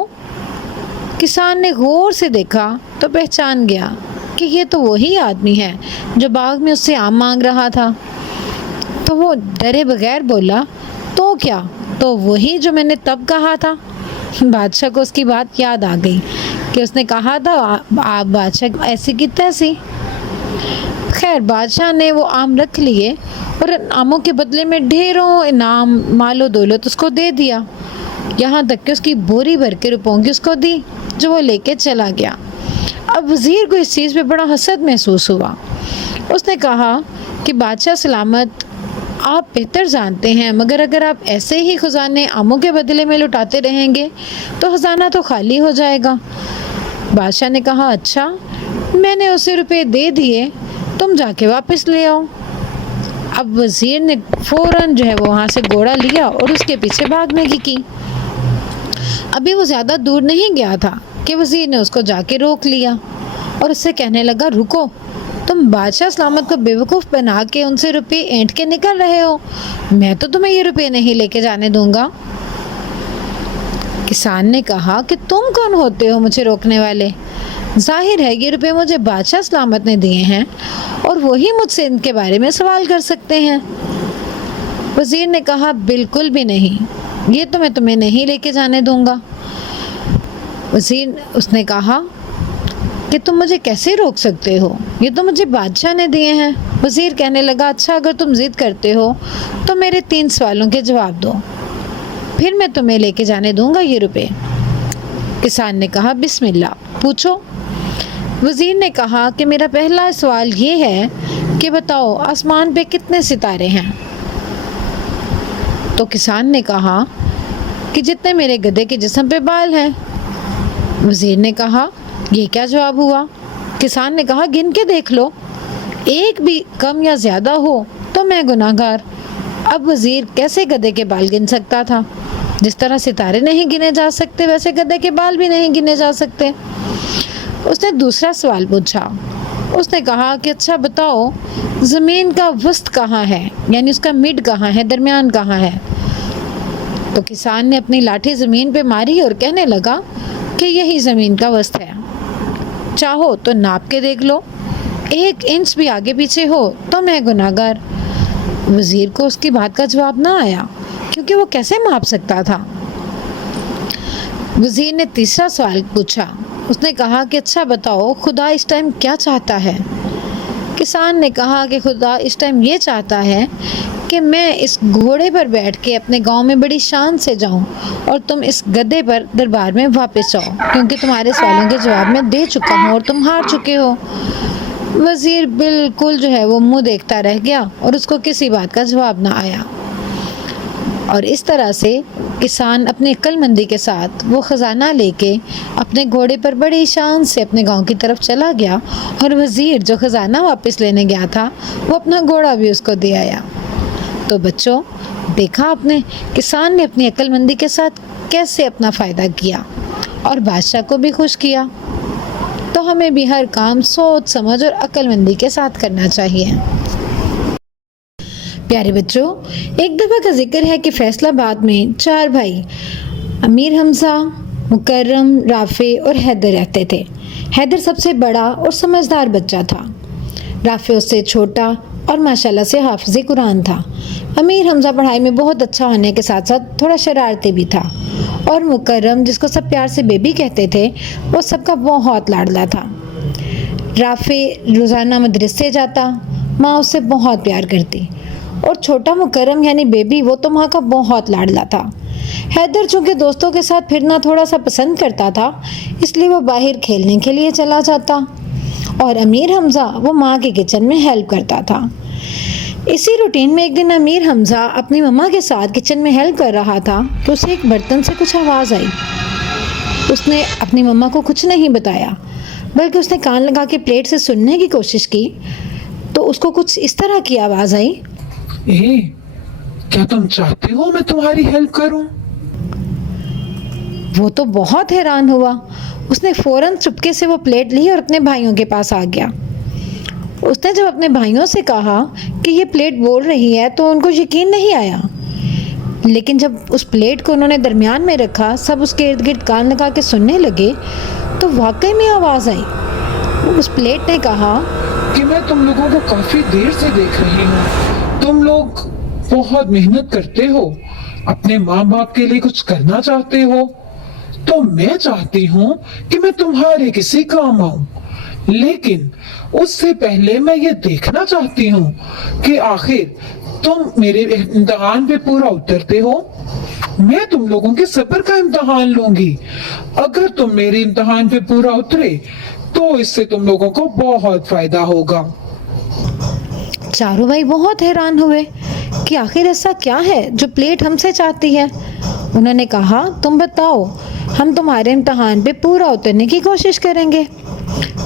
کسان نے غور سے دیکھا تو پہچان گیا کہ یہ تو وہی آدمی ہے جو باغ میں اس سے آم مانگ رہا تھا۔ تو وہ ڈرے بغیر بولا، تو کیا؟ تو وہی جو میں نے تب کہا تھا۔ بادشاہ کو اس کی بات یاد آ گئی کہ اس نے کہا تھا آپ بادشاہ ایسی کی تیسی۔ خیر، بادشاہ نے وہ آم رکھ لیے اور آموں کے بدلے میں ڈھیروں انعام، مال و دولت اس کو دے دیا، یہاں تک کہ اس کی بوری بھر کے روپوں کی اس کو دی جو وہ لے کے چلا گیا۔ اب وزیر کو اس چیز پہ بڑا حسد محسوس ہوا۔ اس نے کہا کہ بادشاہ سلامت، آپ بہتر جانتے ہیں، مگر اگر آپ ایسے ہی خزانے آموں کے بدلے میں لٹاتے رہیں گے تو خزانہ تو خالی ہو جائے گا۔ بادشاہ نے کہا، اچھا میں نے اسے روپے دے دیے, تم جا کے واپس لے آؤ. اب وزیر نے فوراً جو ہے وہ وہاں سے گھوڑا لیا اور اس کے پیچھے بھاگنے کی. ابھی وہ زیادہ دور نہیں گیا تھا کہ وزیر نے اس کو جا کے روک لیا اور اس سے کہنے لگا, رکو, تم بادشاہ سلامت کو بیوقوف بنا کے ان سے روپے اینٹ کے نکل رہے ہو, میں تو تمہیں یہ روپے نہیں لے کے جانے دوں گا. کسان نے کہا کہ تم کون ہوتے ہو مجھے روکنے والے؟ ظاہر ہے یہ روپے مجھے بادشاہ سلامت نے دیے ہیں اور وہی مجھ سے ان کے بارے میں سوال کر سکتے ہیں. وزیر نے کہا, بالکل بھی نہیں, یہ تو میں تمہیں نہیں لے کے جانے دوں گا. اس نے کہا کہ تم مجھے کیسے روک سکتے ہو, یہ تو مجھے بادشاہ نے دیے ہیں. وزیر کہنے لگا, اچھا اگر تم ضد کرتے ہو تو میرے 3 سوالوں کے جواب دو, پھر میں تمہیں لے کے جانے دوں گا یہ روپے. کسان نے کہا, بسم اللہ, پوچھو. وزیر نے کہا کہ میرا پہلا سوال یہ ہے کہ بتاؤ آسمان پہ کتنے ستارے ہیں؟ تو کسان نے کہا کہ جتنے میرے گدھے کے جسم پہ بال ہیں. وزیر نے کہا, یہ کیا جواب ہوا؟ کسان نے کہا, گن کے دیکھ لو, ایک بھی کم یا زیادہ ہو تو میں گناہگار. اب وزیر کیسے گدھے کے بال گن سکتا تھا؟ جس طرح ستارے نہیں گنے جا سکتے ویسے گدھے کے بال بھی نہیں گنے جا سکتے. اس نے دوسرا سوال پوچھا. اس نے کہا کہ اچھا بتاؤ زمین کا وسط کہاں ہے, یعنی اس کا مڈ کہاں ہے, درمیان کہاں ہے؟ تو کسان نے اپنی لاٹھی زمین پہ ماری اور کہنے لگا کہ یہی زمین کا وسط ہے, چاہو تو ناپ کے دیکھ لو, 1 انچ بھی آگے پیچھے ہو تو میں گناہگار. وزیر کو اس کی بات کا جواب نہ آیا کیونکہ وہ کیسے ماپ سکتا تھا. وزیر نے تیسرا سوال پوچھا. اس نے کہا کہ اچھا بتاؤ خدا اس ٹائم کیا چاہتا ہے؟ کسان نے کہا کہ خدا اس ٹائم یہ چاہتا ہے کہ میں اس گھوڑے پر بیٹھ کے اپنے گاؤں میں بڑی شان سے جاؤں اور تم اس گدھے پر دربار میں واپس جاؤ, کیونکہ تمہارے سوالوں کے جواب میں دے چکا ہوں اور تم ہار چکے ہو. وزیر بالکل جو ہے وہ منہ دیکھتا رہ گیا اور اس کو کسی بات کا جواب نہ آیا. اور اس طرح سے کسان اپنی عقل مندی کے ساتھ وہ خزانہ لے کے اپنے گھوڑے پر بڑی شان سے اپنے گاؤں کی طرف چلا گیا, اور وزیر جو خزانہ واپس لینے گیا تھا وہ اپنا گھوڑا بھی اس کو دے آیا. تو بچوں, دیکھا آپ نے کسان نے اپنی عقل مندی کے ساتھ کیسے اپنا فائدہ کیا اور بادشاہ کو بھی خوش کیا. تو ہمیں بھی ہر کام سوچ سمجھ اور عقل مندی کے ساتھ کرنا چاہیے. پیارے بچوں, ایک دفعہ کا ذکر ہے کہ فیصل آباد میں 4 بھائی امیر حمزہ, مکرم, رافع اور حیدر رہتے تھے. حیدر سب سے بڑا اور سمجھدار بچہ تھا. رافع اس سے چھوٹا اور ماشاءاللہ سے حافظ قرآن تھا. امیر حمزہ پڑھائی میں بہت اچھا ہونے کے ساتھ ساتھ تھوڑا شرارتی بھی تھا. اور مکرم, جس کو سب پیار سے بیبی کہتے تھے, وہ سب کا بہت لاڈلا تھا. رافع روزانہ مدرسے جاتا, ماں اس سے بہت پیار کرتی. اور چھوٹا مکرم یعنی بیبی, وہ تو ماں کا بہت لاڈلا تھا. حیدر چونکہ دوستوں کے ساتھ پھرنا تھوڑا سا پسند کرتا تھا, اس لیے وہ باہر کھیلنے کے لیے چلا جاتا. اور امیر حمزہ وہ ماں کے کچن میں ہیلپ کرتا تھا. اسی روٹین میں ایک دن امیر حمزہ اپنی مما کے ساتھ کچن میں ہیلپ کر رہا تھا کہ اسے ایک برتن سے کچھ آواز آئی. اس نے اپنی مما کو کچھ نہیں بتایا, بلکہ اس نے کان لگا کے پلیٹ سے سننے کی کوشش کی تو اس کو کچھ اس طرح کی آواز آئی, کیا تم چاہتے ہو میں تمہاری ہیلپ کروں؟ وہ تو بہت حیران ہوا. اس نے فوراً چپکے سے وہ پلیٹ لی اور اپنے بھائیوں کے پاس آ گیا. اس نے جب اپنے بھائیوں سے کہا کہ یہ پلیٹ بول رہی ہے تو ان کو یقین نہیں آیا. لیکن جب اس پلیٹ کو انہوں نے درمیان میں رکھا, سب اس کے ارد گرد کان لگا کے سننے لگے تو واقعی میں آواز آئی. اس پلیٹ نے کہا کہ میں تم لوگوں کو کافی دیر سے دیکھ رہی ہوں, تم لوگ بہت محنت کرتے ہو, اپنے ماں باپ کے لیے کچھ کرنا چاہتے ہو, تو میں چاہتی ہوں کہ میں تمہارے کسی کام آؤں. لیکن اس سے پہلے میں یہ دیکھنا چاہتی ہوں کہ آخر تم میرے امتحان پہ پورا اترتے ہو. میں تم لوگوں کے صبر کا امتحان لوں گی. اگر تم میرے امتحان پہ پورا اترے تو اس سے تم لوگوں کو بہت فائدہ ہوگا. چاروں بھائی بہت حیران ہوئے کہ آخر ایسا کیا ہے جو پلیٹ ہم سے چاہتی ہے. انہوں نے کہا, تم بتاؤ, ہم تمہارے امتحان پہ پورا اترنے کی کوشش کریں گے.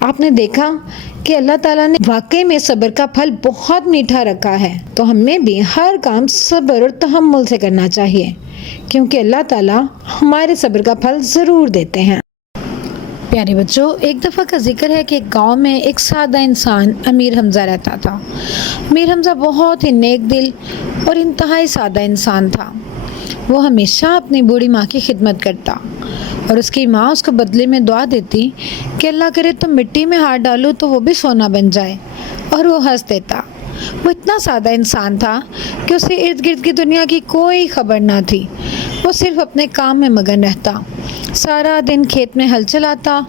آپ نے دیکھا کہ اللہ تعالیٰ نے واقعی میں صبر کا پھل بہت میٹھا رکھا ہے، تو ہمیں بھی ہر کام صبر اور تحمل سے کرنا چاہیے، کیونکہ اللہ تعالیٰ ہمارے صبر کا پھل ضرور دیتے ہیں۔ پیارے بچوں، ایک دفعہ کا ذکر ہے کہ ایک گاؤں میں ایک سادہ انسان امیر حمزہ رہتا تھا۔ امیر حمزہ بہت ہی نیک دل اور انتہائی سادہ انسان تھا۔ وہ ہمیشہ اپنی بوڑھی ماں کی خدمت کرتا اور اس کی ماں اس کو بدلے میں دعا دیتی کہ اللہ کرے تم مٹی میں ہاتھ ڈالو تو وہ بھی سونا بن جائے، اور وہ ہنس دیتا۔ وہ اتنا سادہ انسان تھا کہ اسے ارد گرد کی دنیا کی کوئی خبر نہ تھی۔ وہ صرف اپنے کام میں مگن رہتا، سارا دن کھیت میں ہل چلاتا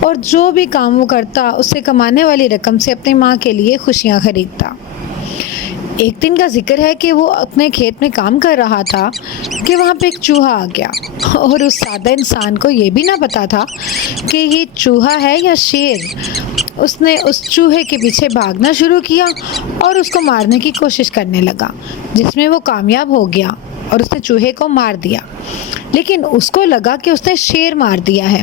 اور جو بھی کام وہ کرتا اس سے کمانے والی رقم سے اپنی ماں کے لیے خوشیاں خریدتا۔ ایک دن کا ذکر ہے کہ وہ اپنے کھیت میں کام کر رہا تھا کہ وہاں پہ ایک چوہا آ گیا، اور اس سادہ انسان کو یہ بھی نہ پتا تھا کہ یہ چوہا ہے یا شیر۔ اس نے اس چوہے کے پیچھے بھاگنا شروع کیا اور اس کو مارنے کی کوشش کرنے لگا، جس میں وہ کامیاب ہو گیا اور اس نے چوہے کو مار دیا۔ لیکن اس کو لگا کہ اس نے شیر مار دیا ہے۔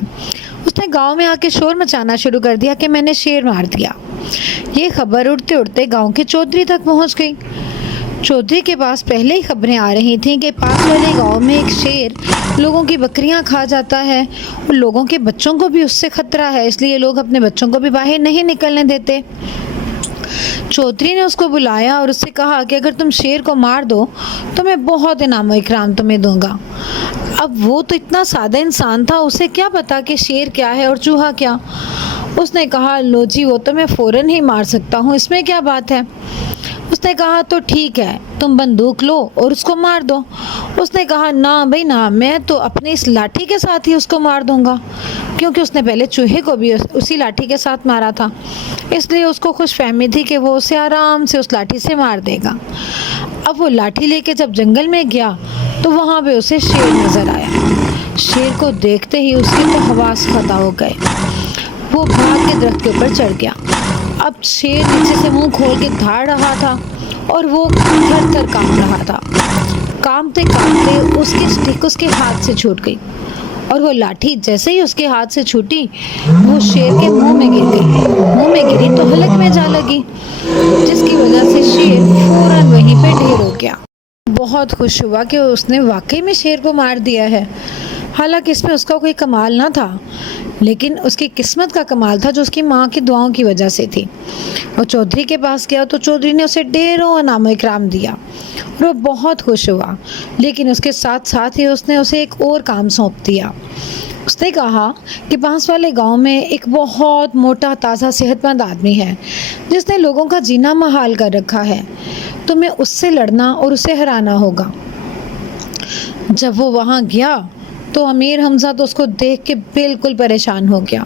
اس نے گاؤں میں آ کے شور مچانا شروع کر دیا کہ میں نے شیر مار دیا۔ یہ خبر اڑتے اڑتے گاؤں کے چودھری تک پہنچ گئی۔ چودھری کے پاس پہلے ہی خبریں آ رہی تھیں کہ پاس والے گاؤں میں ایک شیر لوگوں کی بکریاں کھا جاتا ہے اور لوگوں کے بچوں کو بھی اس سے خطرہ ہے، اس لیے لوگ اپنے بچوں کو بھی باہر نہیں نکلنے دیتے۔ چودھری نے اس کو بلایا اور اس سے کہا کہ اگر تم شیر کو مار دو تو میں بہت انعام و اکرام تمہیں دوں گا۔ اب وہ تو اتنا سادہ انسان تھا، اسے کیا پتا کہ شیر کیا ہے اور چوہا کیا۔ اس نے کہا لو جی، وہ تو میں فوراً ہی مار سکتا ہوں، اس میں کیا بات ہے۔ اس نے کہا تو ٹھیک ہے، تم بندوق لو اور اس کو مار دو۔ اس نے کہا نہ بھائی نہ، میں تو اپنی اس لاٹھی کے ساتھ ہی اس کو مار دوں گا، کیونکہ اس نے پہلے چوہے کو بھی اسی لاٹھی کے ساتھ مارا تھا، اس لیے اس کو خوش فہمی تھی کہ وہ اسے آرام سے اس لاٹھی سے مار دے گا۔ اب وہ لاٹھی لے کے جب جنگل میں گیا تو وہاں پہ اسے شیر نظر آیا۔ شیر کو دیکھتے ہی اس کے تو حواس ختم ہو گئے۔ وہ بھاگ کے درخت کے اوپر چڑھ گیا۔ اب شیر نیچے سے منہ کھول کے دھاڑ رہا تھا اور وہ تھر تھر کانپ رہا تھا۔ کانپتے کانپتے اس کی اسٹک اس کے ہاتھ سے چھوٹ گئی، اور وہ لاٹھی جیسے ہی اس کے ہاتھ سے چھوٹی وہ شیر کے منہ میں گر گئی۔ منہ میں گری تو حلق میں جا لگی، جس کی وجہ سے شیر فوراً وہیں پہ ڈھیر ہو گیا۔ بہت خوش ہوا کہ اس نے واقعی میں شیر کو مار دیا ہے۔ حالانکہ اس میں اس کا کوئی کمال نہ تھا، لیکن اس کی قسمت کا کمال تھا جو اس کی ماں کی دعاؤں کی وجہ سے تھی۔ وہ چودھری کے پاس گیا تو چودھری نے اسے ڈھیروں انعام و اکرام دیا اور وہ بہت خوش ہوا، لیکن اس کے ساتھ ساتھ ہی اس نے اسے ایک اور کام سونپ دیا۔ اس نے کہا کہ پاس والے گاؤں میں ایک بہت موٹا تازہ صحت مند آدمی ہے جس نے لوگوں کا جینا محال کر رکھا ہے، تمہیں اس سے لڑنا اور اسے ہرانا ہوگا۔ جب وہ وہاں گیا تو امیر حمزہ تو اس کو دیکھ کے بالکل پریشان ہو گیا۔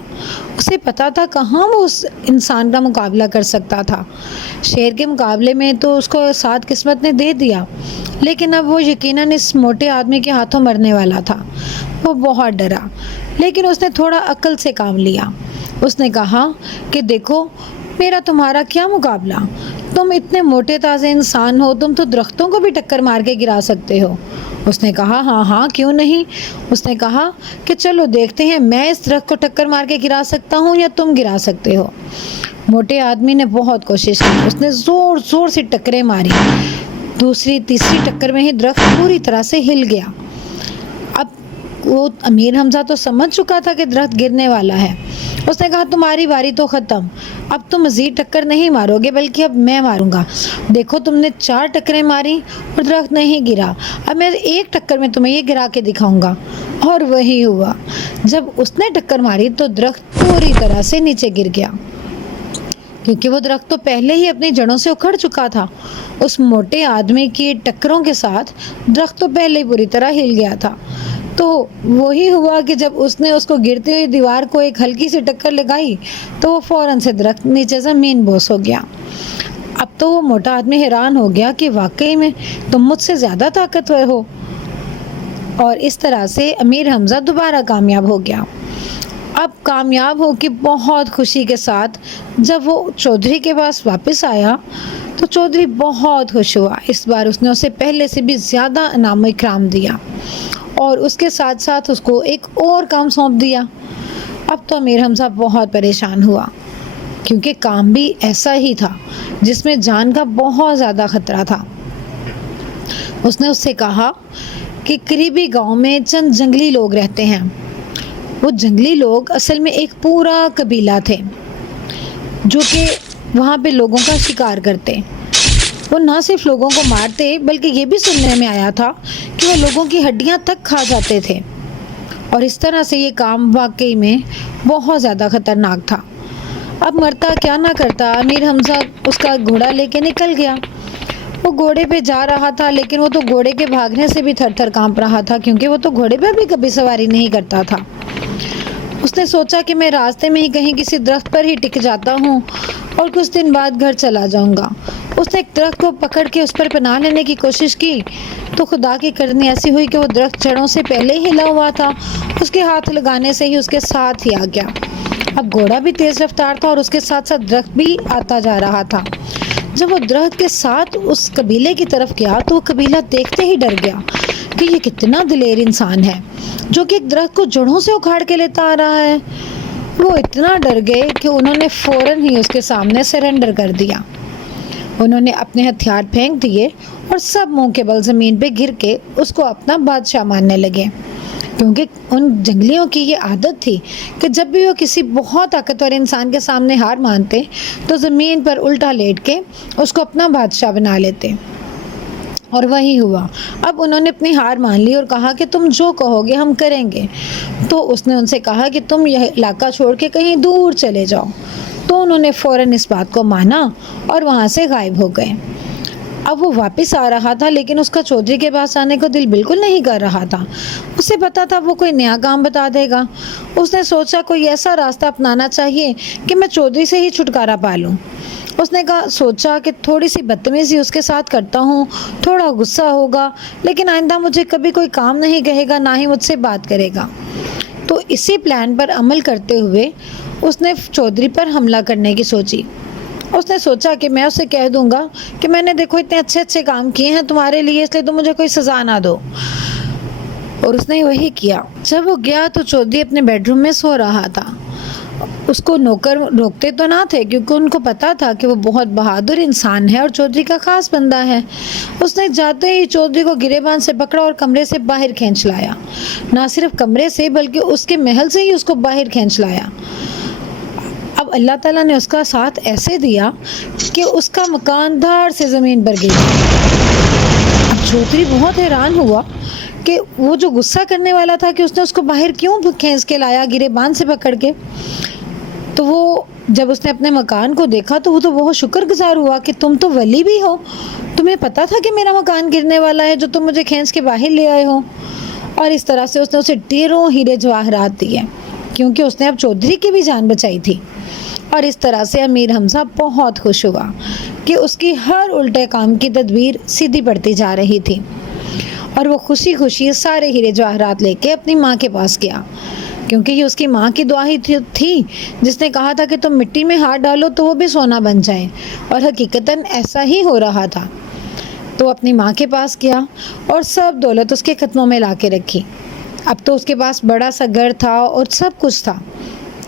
اسے پتا تھا کہاں وہ اس انسان کا مقابلہ کر سکتا تھا۔ شیر کے مقابلے میں تو اس کو ساتھ قسمت نے دے دیا، لیکن اب وہ یقیناً اس موٹے آدمی کے ہاتھوں مرنے والا تھا۔ وہ بہت ڈرا، لیکن اس نے تھوڑا عقل سے کام لیا۔ اس نے کہا کہ دیکھو میرا تمہارا کیا مقابلہ، تم اتنے موٹے تازے انسان ہو، تم تو درختوں کو بھی ٹکر مار کے گرا سکتے ہو۔ اس نے کہا ہاں ہاں کیوں نہیں۔ اس نے کہا کہ چلو دیکھتے ہیں میں اس درخت کو ٹکر مار کے گرا سکتا ہوں یا تم گرا سکتے ہو۔ موٹے آدمی نے بہت کوشش کی، اس نے زور زور سے ٹکریں ماری۔ دوسری تیسری ٹکر میں ہی درخت پوری طرح سے ہل گیا۔ اب وہ امیر حمزہ تو سمجھ چکا تھا کہ درخت گرنے والا ہے۔ اس نے کہا تمہاری باری تو ختم، اب تم مزید ٹکر نہیں مارو گے بلکہ اب میں ماروں گا۔ دیکھو تم نے 4 ٹکریں ماری اور درخت نہیں گرا، اب میں ایک ٹکر میں تمہیں یہ گرا کے دکھاؤں گا۔ اور وہی ہوا، جب اس نے ٹکر ماری تو درخت پوری طرح سے نیچے گر گیا، کیونکہ وہ درخت تو پہلے ہی اپنی جڑوں سے اکھڑ چکا تھا۔ اس موٹے آدمی کی ٹکروں کے ساتھ درخت تو پہلے ہی پوری طرح ہل گیا تھا۔ تو وہی ہوا کہ جب اس نے اس کو گرتی ہوئی دیوار کو ایک ہلکی سی ٹکر لگائی تو وہ فوراً سے درخت نیچے زمین بوس ہو گیا۔ اب تو وہ موٹا آدمی حیران ہو گیا کہ واقعی میں تم مجھ سے زیادہ طاقتور ہو، اور اس طرح سے امیر حمزہ دوبارہ کامیاب ہو گیا۔ اب کامیاب ہو کے بہت خوشی کے ساتھ جب وہ چودھری کے پاس واپس آیا تو چودھری بہت خوش ہوا۔ اس بار اس نے اسے پہلے سے بھی زیادہ انعام و اکرام دیا اور اس کے ساتھ ساتھ اس کو ایک اور کام سونپ دیا۔ اب تو امیر حمزہ بہت پریشان ہوا کیونکہ کام بھی ایسا ہی تھا جس میں جان کا بہت زیادہ خطرہ تھا۔ اس نے اس سے کہا کہ قریبی گاؤں میں چند جنگلی لوگ رہتے ہیں۔ وہ جنگلی لوگ اصل میں ایک پورا قبیلہ تھے جو کہ وہاں پہ لوگوں کا شکار کرتے۔ وہ نہ صرف لوگوں کو مارتے بلکہ یہ بھی سننے میں آیا تھا کہ وہ لوگوں کی ہڈیاں تک کھا جاتے تھے، اور اس طرح سے یہ کام واقعی میں بہت زیادہ خطرناک تھا۔ اب مرتا کیا نہ کرتا، امیر حمزہ اس کا گھوڑا لے کے نکل گیا۔ وہ گھوڑے پہ جا رہا تھا، لیکن وہ تو گھوڑے کے بھاگنے سے بھی تھر تھر کانپ رہا تھا کیونکہ وہ تو گھوڑے پہ بھی کبھی سواری نہیں کرتا تھا۔ اس نے سوچا کہ میں راستے میں ہی کہیں کسی درخت پر ہی ٹک جاتا ہوں اور کچھ دن بعد گھر چلا جاؤں گا۔ اس نے ایک درخت کو پکڑ کے اس پر پناہ لینے کی کوشش کی تو خدا کی کرنی ایسی ہوئی کہ وہ درخت جڑوں سے پہلے ہی ہلا ہوا تھا، اس کے ہاتھ لگانے سے ہی اس کے ساتھ ہی آ گیا۔ اب گھوڑا بھی تیز رفتار تھا اور اس کے ساتھ ساتھ درخت بھی آتا جا رہا تھا۔ جب وہ درخت کے ساتھ اس قبیلے کی طرف گیا تو وہ قبیلہ دیکھتے ہی ڈر گیا کہ یہ کتنا دلیر انسان ہے جو کہ ایک درخت کو جڑوں سے اکھاڑ کے لیتا آ رہا ہے۔ وہ اتنا ڈر گئے کہ انہوں نے فوراً ہی اس کے سامنے سرنڈر کر دیا۔ انہوں نے اپنے ہتھیار پھینک دیے اور سب منہ کے بل زمین پہ گر کے اس کو اپنا بادشاہ ماننے لگے، کیونکہ ان جنگلیوں کی یہ عادت تھی کہ جب بھی وہ کسی بہت طاقتور انسان کے سامنے ہار مانتے تو زمین پر الٹا لیٹ کے اس کو اپنا بادشاہ بنا لیتے، اور وہی ہوا۔ اب انہوں نے اپنی ہار مان لی اور کہا کہ تم جو کہو گے ہم کریں گے۔ تو اس نے ان سے کہا کہ تم یہ علاقہ چھوڑ کے کہیں دور چلے جاؤ۔ تو انہوں نے فوراً اس بات کو مانا اور وہاں سے غائب ہو گئے۔ اب وہ واپس آ رہا تھا لیکن اس کا چودھری کے پاس آنے کو دل بالکل نہیں کر رہا تھا۔ اسے پتا تھا وہ کوئی نیا کام بتا دے گا۔ اس نے سوچا کوئی ایسا راستہ اپنانا چاہیے کہ میں چودھری سے ہی چھٹکارا پا لوں۔ اس نے سوچا کہ تھوڑی سی بدتمیزی اس کے ساتھ کرتا ہوں، تھوڑا غصہ ہوگا، لیکن آئندہ مجھے کبھی کوئی کام نہیں کہے گا، نہ ہی مجھ سے بات کرے گا۔ تو اسی پلان پر عمل کرتے ہوئے اس نے چودھری پر حملہ کرنے کی سوچی۔ اس نے سوچا کہ میں اسے کہہ دوں گا کہ میں نے دیکھو اتنے اچھے اچھے کام کیے ہیں تمہارے لیے، اس لیے تم مجھے کوئی سزا نہ دو۔ اور اس نے وہی کیا۔ جب وہ گیا تو چودھری اپنے بیڈ روم میں سو رہا تھا۔ اس کو نوکر روکتے تو نہ تھے کیونکہ ان کو پتا تھا کہ وہ بہت بہادر انسان ہے اور چودھری کا خاص بندہ ہے۔ اس نے جاتے ہی چودھری کو گریبان سے پکڑا اور کمرے سے باہر کھینچ لایا۔ نہ صرف کمرے سے بلکہ اس کے محل سے ہی اس کو باہر کھینچ لایا۔ اب اللہ تعالیٰ نے اس کا ساتھ ایسے دیا کہ اس کا مکان دھاڑ سے زمین پر گر گیا۔ اب چودھری بہت حیران ہوا کہ وہ جو غصہ کرنے والا تھا کہ اس نے اس کو باہر کیوں کھینچ کے لایا گریبان سے پکڑ کے، تو وہ جب اس نے اپنے مکان کو دیکھا تو وہ تو بہت شکر گزار ہوا کہ تم تو ولی بھی ہو، تمہیں پتا تھا کہ میرا مکان گرنے والا ہے جو تم مجھے کھینچ کے باہر لے آئے ہو۔ اور اس طرح سے اس نے اسے ڈھیروں ہیرے جواہرات دیے کیونکہ اس نے اب چودھری کی بھی جان بچائی تھی۔ اور اس طرح سے امیر حمزہ بہت خوش ہوا کہ اس کی ہر الٹے کام کی تدبیر سیدھی پڑتی جا رہی تھی، اور وہ خوشی خوشی سارے ہیرے جواہرات لے کے اپنی ماں کے پاس گیا، کیونکہ یہ اس کی ماں کی دعا ہی تھی جس نے کہا تھا کہ تم مٹی میں ہاتھ ڈالو تو وہ بھی سونا بن جائے، اور حقیقتاً ایسا ہی ہو رہا تھا۔ تو اپنی ماں کے پاس گیا اور سب دولت اس کے قدموں میں لا کے رکھی۔ اب تو اس کے پاس بڑا سا گھر تھا اور سب کچھ تھا۔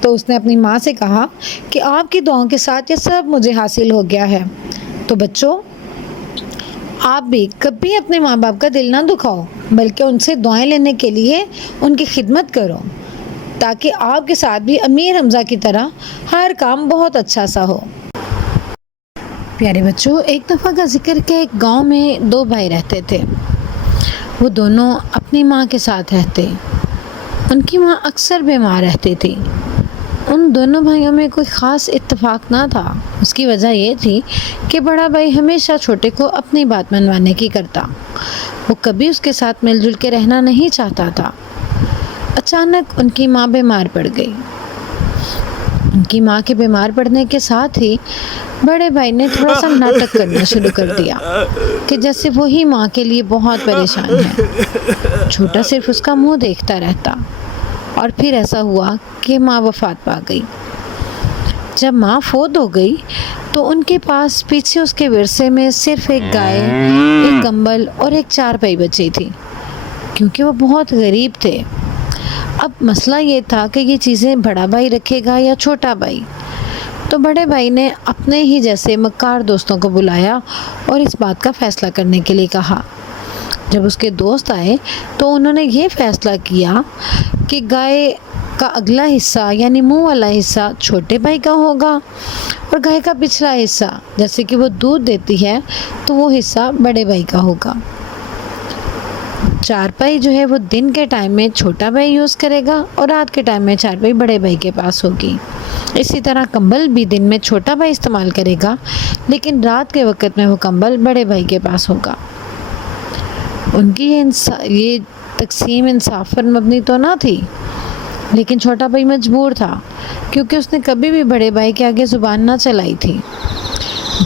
تو اس نے اپنی ماں سے کہا کہ آپ کی دعاؤں کے ساتھ یہ سب مجھے حاصل ہو گیا ہے، تو بچوں آپ بھی کبھی اپنے ماں باپ کا دل نہ دکھاؤ بلکہ ان سے دعائیں لینے کے لیے ان کی خدمت کرو تاکہ آپ کے ساتھ بھی امیر حمزہ کی طرح ہر کام بہت اچھا سا ہو۔ پیارے بچوں، ایک دفعہ کا ذکر کہ ایک گاؤں میں دو بھائی رہتے تھے۔ وہ دونوں اپنی ماں کے ساتھ رہتے۔ ان کی ماں اکثر بیمار رہتی تھی۔ ان دونوں بھائیوں میں کوئی خاص اتفاق نہ تھا۔ اس کی وجہ یہ تھی کہ بڑا بھائی ہمیشہ چھوٹے کو اپنی بات منوانے کی کرتا۔ وہ کبھی اس کے ساتھ مل جل کے رہنا نہیں چاہتا تھا۔ اچانک ان کی ماں بیمار پڑ گئی۔ ان کی ماں کے بیمار پڑنے کے ساتھ ہی بڑے بھائی نے تھوڑا سا ناٹک کرنا شروع کر دیا کہ جیسے وہی ماں کے لیے بہت پریشان ہے۔ چھوٹا صرف اس کا منہ دیکھتا رہتا، اور پھر ایسا ہوا کہ ماں وفات پا گئی۔ جب ماں فوت ہو گئی تو ان کے پاس پیچھے اس کے ورثے میں صرف ایک گائے، ایک کمبل اور ایک چارپائی بچی تھی، کیونکہ وہ بہت غریب تھے۔ اب مسئلہ یہ تھا کہ یہ چیزیں بڑا بھائی رکھے گا یا چھوٹا بھائی. تو بڑے بھائی نے اپنے ہی جیسے مکار دوستوں کو بلایا اور اس بات کا فیصلہ کرنے کے لیے کہا. جب اس کے دوست آئے تو انہوں نے یہ فیصلہ کیا کہ گائے کا اگلا حصہ یعنی منہ والا حصہ چھوٹے بھائی کا ہوگا اور گائے کا پچھلا حصہ جیسے کہ وہ دودھ دیتی ہے تو وہ حصہ بڑے بھائی کا ہوگا. چارپائی جو ہے وہ دن کے ٹائم میں چھوٹا بھائی یوز کرے گا اور رات کے ٹائم میں چارپائی بڑے بھائی کے پاس ہوگی. اسی طرح کمبل بھی دن میں چھوٹا بھائی استعمال کرے گا لیکن رات کے وقت میں وہ کمبل بڑے بھائی کے پاس ہوگا. ان کی یہ تقسیم انصاف پر مبنی تو نہ تھی لیکن چھوٹا بھائی مجبور تھا کیونکہ اس نے کبھی بھی بڑے بھائی کے آگے زبان نہ چلائی تھی.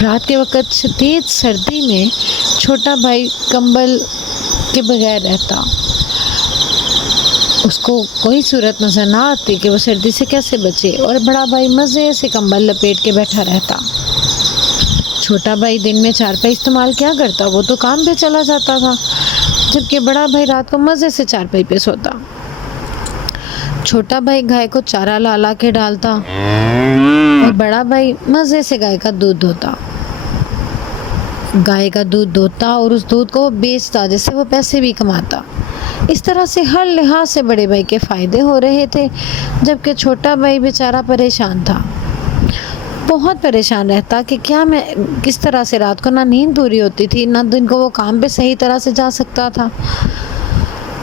رات کے وقت شدید سردی میں چھوٹا بھائی کمبل کے بغیر رہتا. اس کو کوئی صورت نظر نہ آتی کہ وہ سردی سے کیسے بچے اور بڑا بھائی مزے سے کمبل لپیٹ کے بیٹھا رہتا. چھوٹا بھائی دن میں چارپائی استعمال کیا کرتا, وہ تو کام پہ چلا جاتا تھا جبکہ بڑا بھائی رات کو مزے سے چارپائی پہ سوتا. چھوٹا بھائی گائے کو چارہ لا لا کے ڈالتا اور بڑا بھائی مزے سے گائے کا دودھ دھوتا. گائے کا دودھ دھوتا اور اس دودھ کو وہ بیچتا جس سے وہ پیسے بھی کماتا. اس طرح سے ہر لحاظ سے بڑے بھائی کے فائدے ہو رہے تھے جبکہ چھوٹا بھائی بیچارہ پریشان تھا. بہت پریشان رہتا کہ کیا میں کس طرح سے رات کو نہ نیند پوری ہوتی تھی نہ دن کو وہ کام پہ صحیح طرح سے جا سکتا تھا.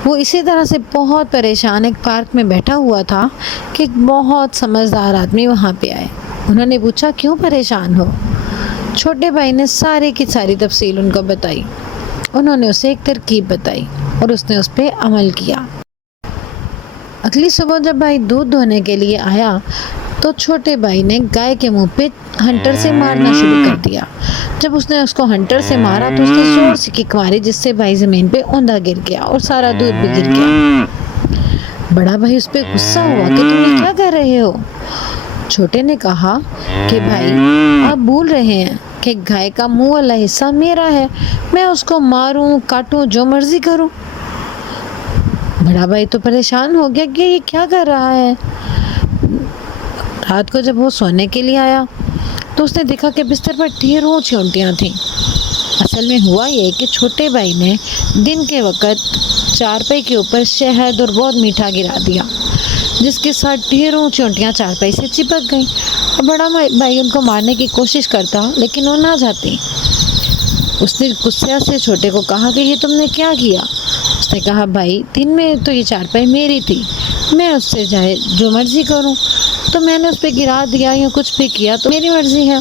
وہ اسی طرح سے بہت پریشان ایک پارک میں بیٹھا ہوا تھا کہ ایک بہت سمجھدار آدمی وہاں پہ آئے. انہوں نے پوچھا کیوں پریشان ہو. چھوٹے بھائی نے ساری کی ساری تفصیل ان کو بتائی. انہوں نے اسے ایک ترکیب بتائی اور اس نے اس پہ عمل کیا. اگلی صبح جب بھائی دودھ دھونے کے لیے آیا تو چھوٹے بھائی نے گائے کے منہ پہ ہنٹر سے مارنا شروع کر دیا. جب اس نے اس کو ہنٹر سے مارا تو اس نے زور سے کک ماری جس سے بھائی زمین پہ اوندا گر گیا اور سارا دودھ بھی گر گیا. بڑا بھائی اس پہ غصہ ہوا کہ تم یہ کیا کر رہے ہو. چھوٹے نے کہا کہ بھائی آپ بھول رہے ہیں کہ گائے کا منہ والا حصہ میرا ہے, میں اس کو ماروں کاٹوں جو مرضی کروں. بڑا بھائی تو پریشان ہو گیا کہ یہ کیا کر رہا ہے. رات کو جب وہ سونے کے لیے آیا تو اس نے دیکھا کہ بستر پر ڈھیروں چونٹیاں تھیں. اصل میں ہوا یہ کہ چھوٹے بھائی نے دن کے وقت چارپائی کے اوپر شہد اور بہت میٹھا گرا دیا جس کے ساتھ ڈھیروں چونٹیاں چارپائی سے چپک گئیں اور بڑا بھائی ان کو مارنے کی کوشش کرتا لیکن وہ نہ جاتی. اس نے غصے سے چھوٹے کو کہا کہ یہ تم نے کیا کیا. اس نے کہا بھائی دن میں تو یہ چارپائی میری تھی, میں اس سے چاہے جو مرضی کروں, تو میں نے اس پہ گرا دیا یا کچھ بھی کیا تو میری مرضی ہے.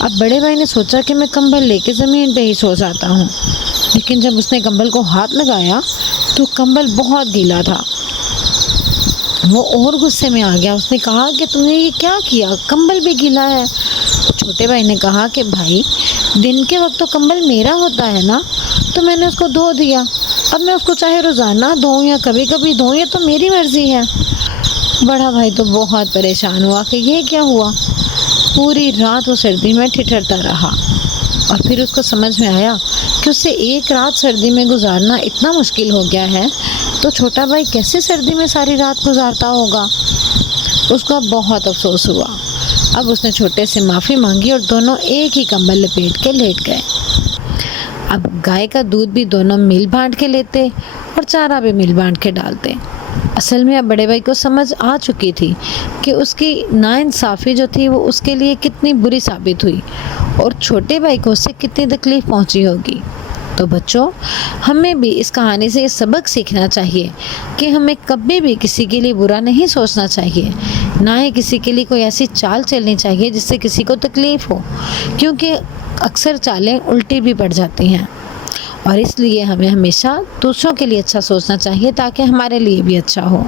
اب بڑے بھائی نے سوچا کہ میں کمبل لے کے زمین پہ ہی سو جاتا ہوں لیکن جب اس نے کمبل کو ہاتھ لگایا تو کمبل بہت گیلا تھا. وہ اور غصے میں آ گیا. اس نے کہا کہ تم نے یہ کیا کیا, کمبل بھی گیلا ہے. تو چھوٹے بھائی نے کہا کہ بھائی دن کے وقت تو کمبل میرا ہوتا ہے نا, تو میں نے اس کو دھو دیا. اب میں اس کو چاہے روزانہ دھوؤں یا کبھی کبھی دھوؤں, یہ تو میری مرضی ہے. بڑا بھائی تو بہت پریشان ہوا کہ یہ کیا ہوا. پوری رات وہ سردی میں ٹھٹھرتا رہا اور پھر اس کو سمجھ میں آیا کہ اسے ایک رات سردی میں گزارنا اتنا مشکل ہو گیا ہے تو چھوٹا بھائی کیسے سردی میں ساری رات گزارتا ہوگا. اس کو اب بہت افسوس ہوا. اب اس نے چھوٹے سے معافی مانگی اور دونوں ایک ہی کمبل لپیٹ کے لیٹ گئے. اب گائے کا دودھ بھی دونوں مل بانٹ کے لیتے اور چارہ بھی مل بانٹ کے ڈالتے. اصل میں اب بڑے بھائی کو سمجھ آ چکی تھی کہ اس کی ناانصافی جو تھی وہ اس کے لیے کتنی بری ثابت ہوئی اور چھوٹے بھائی کو اس سے کتنی تکلیف پہنچی ہوگی. تو بچوں, ہمیں بھی اس کہانی سے یہ سبق سیکھنا چاہیے کہ ہمیں کبھی بھی کسی کے لیے برا نہیں سوچنا چاہیے, نہ ہی کسی کے لیے کوئی ایسی چال چلنی چاہیے جس سے کسی کو تکلیف ہو, کیونکہ اکثر چالیں الٹی بھی پڑ جاتی ہیں. اور اس لیے ہمیں ہمیشہ دوسروں کے لیے اچھا سوچنا چاہیے تاکہ ہمارے لیے بھی اچھا ہو.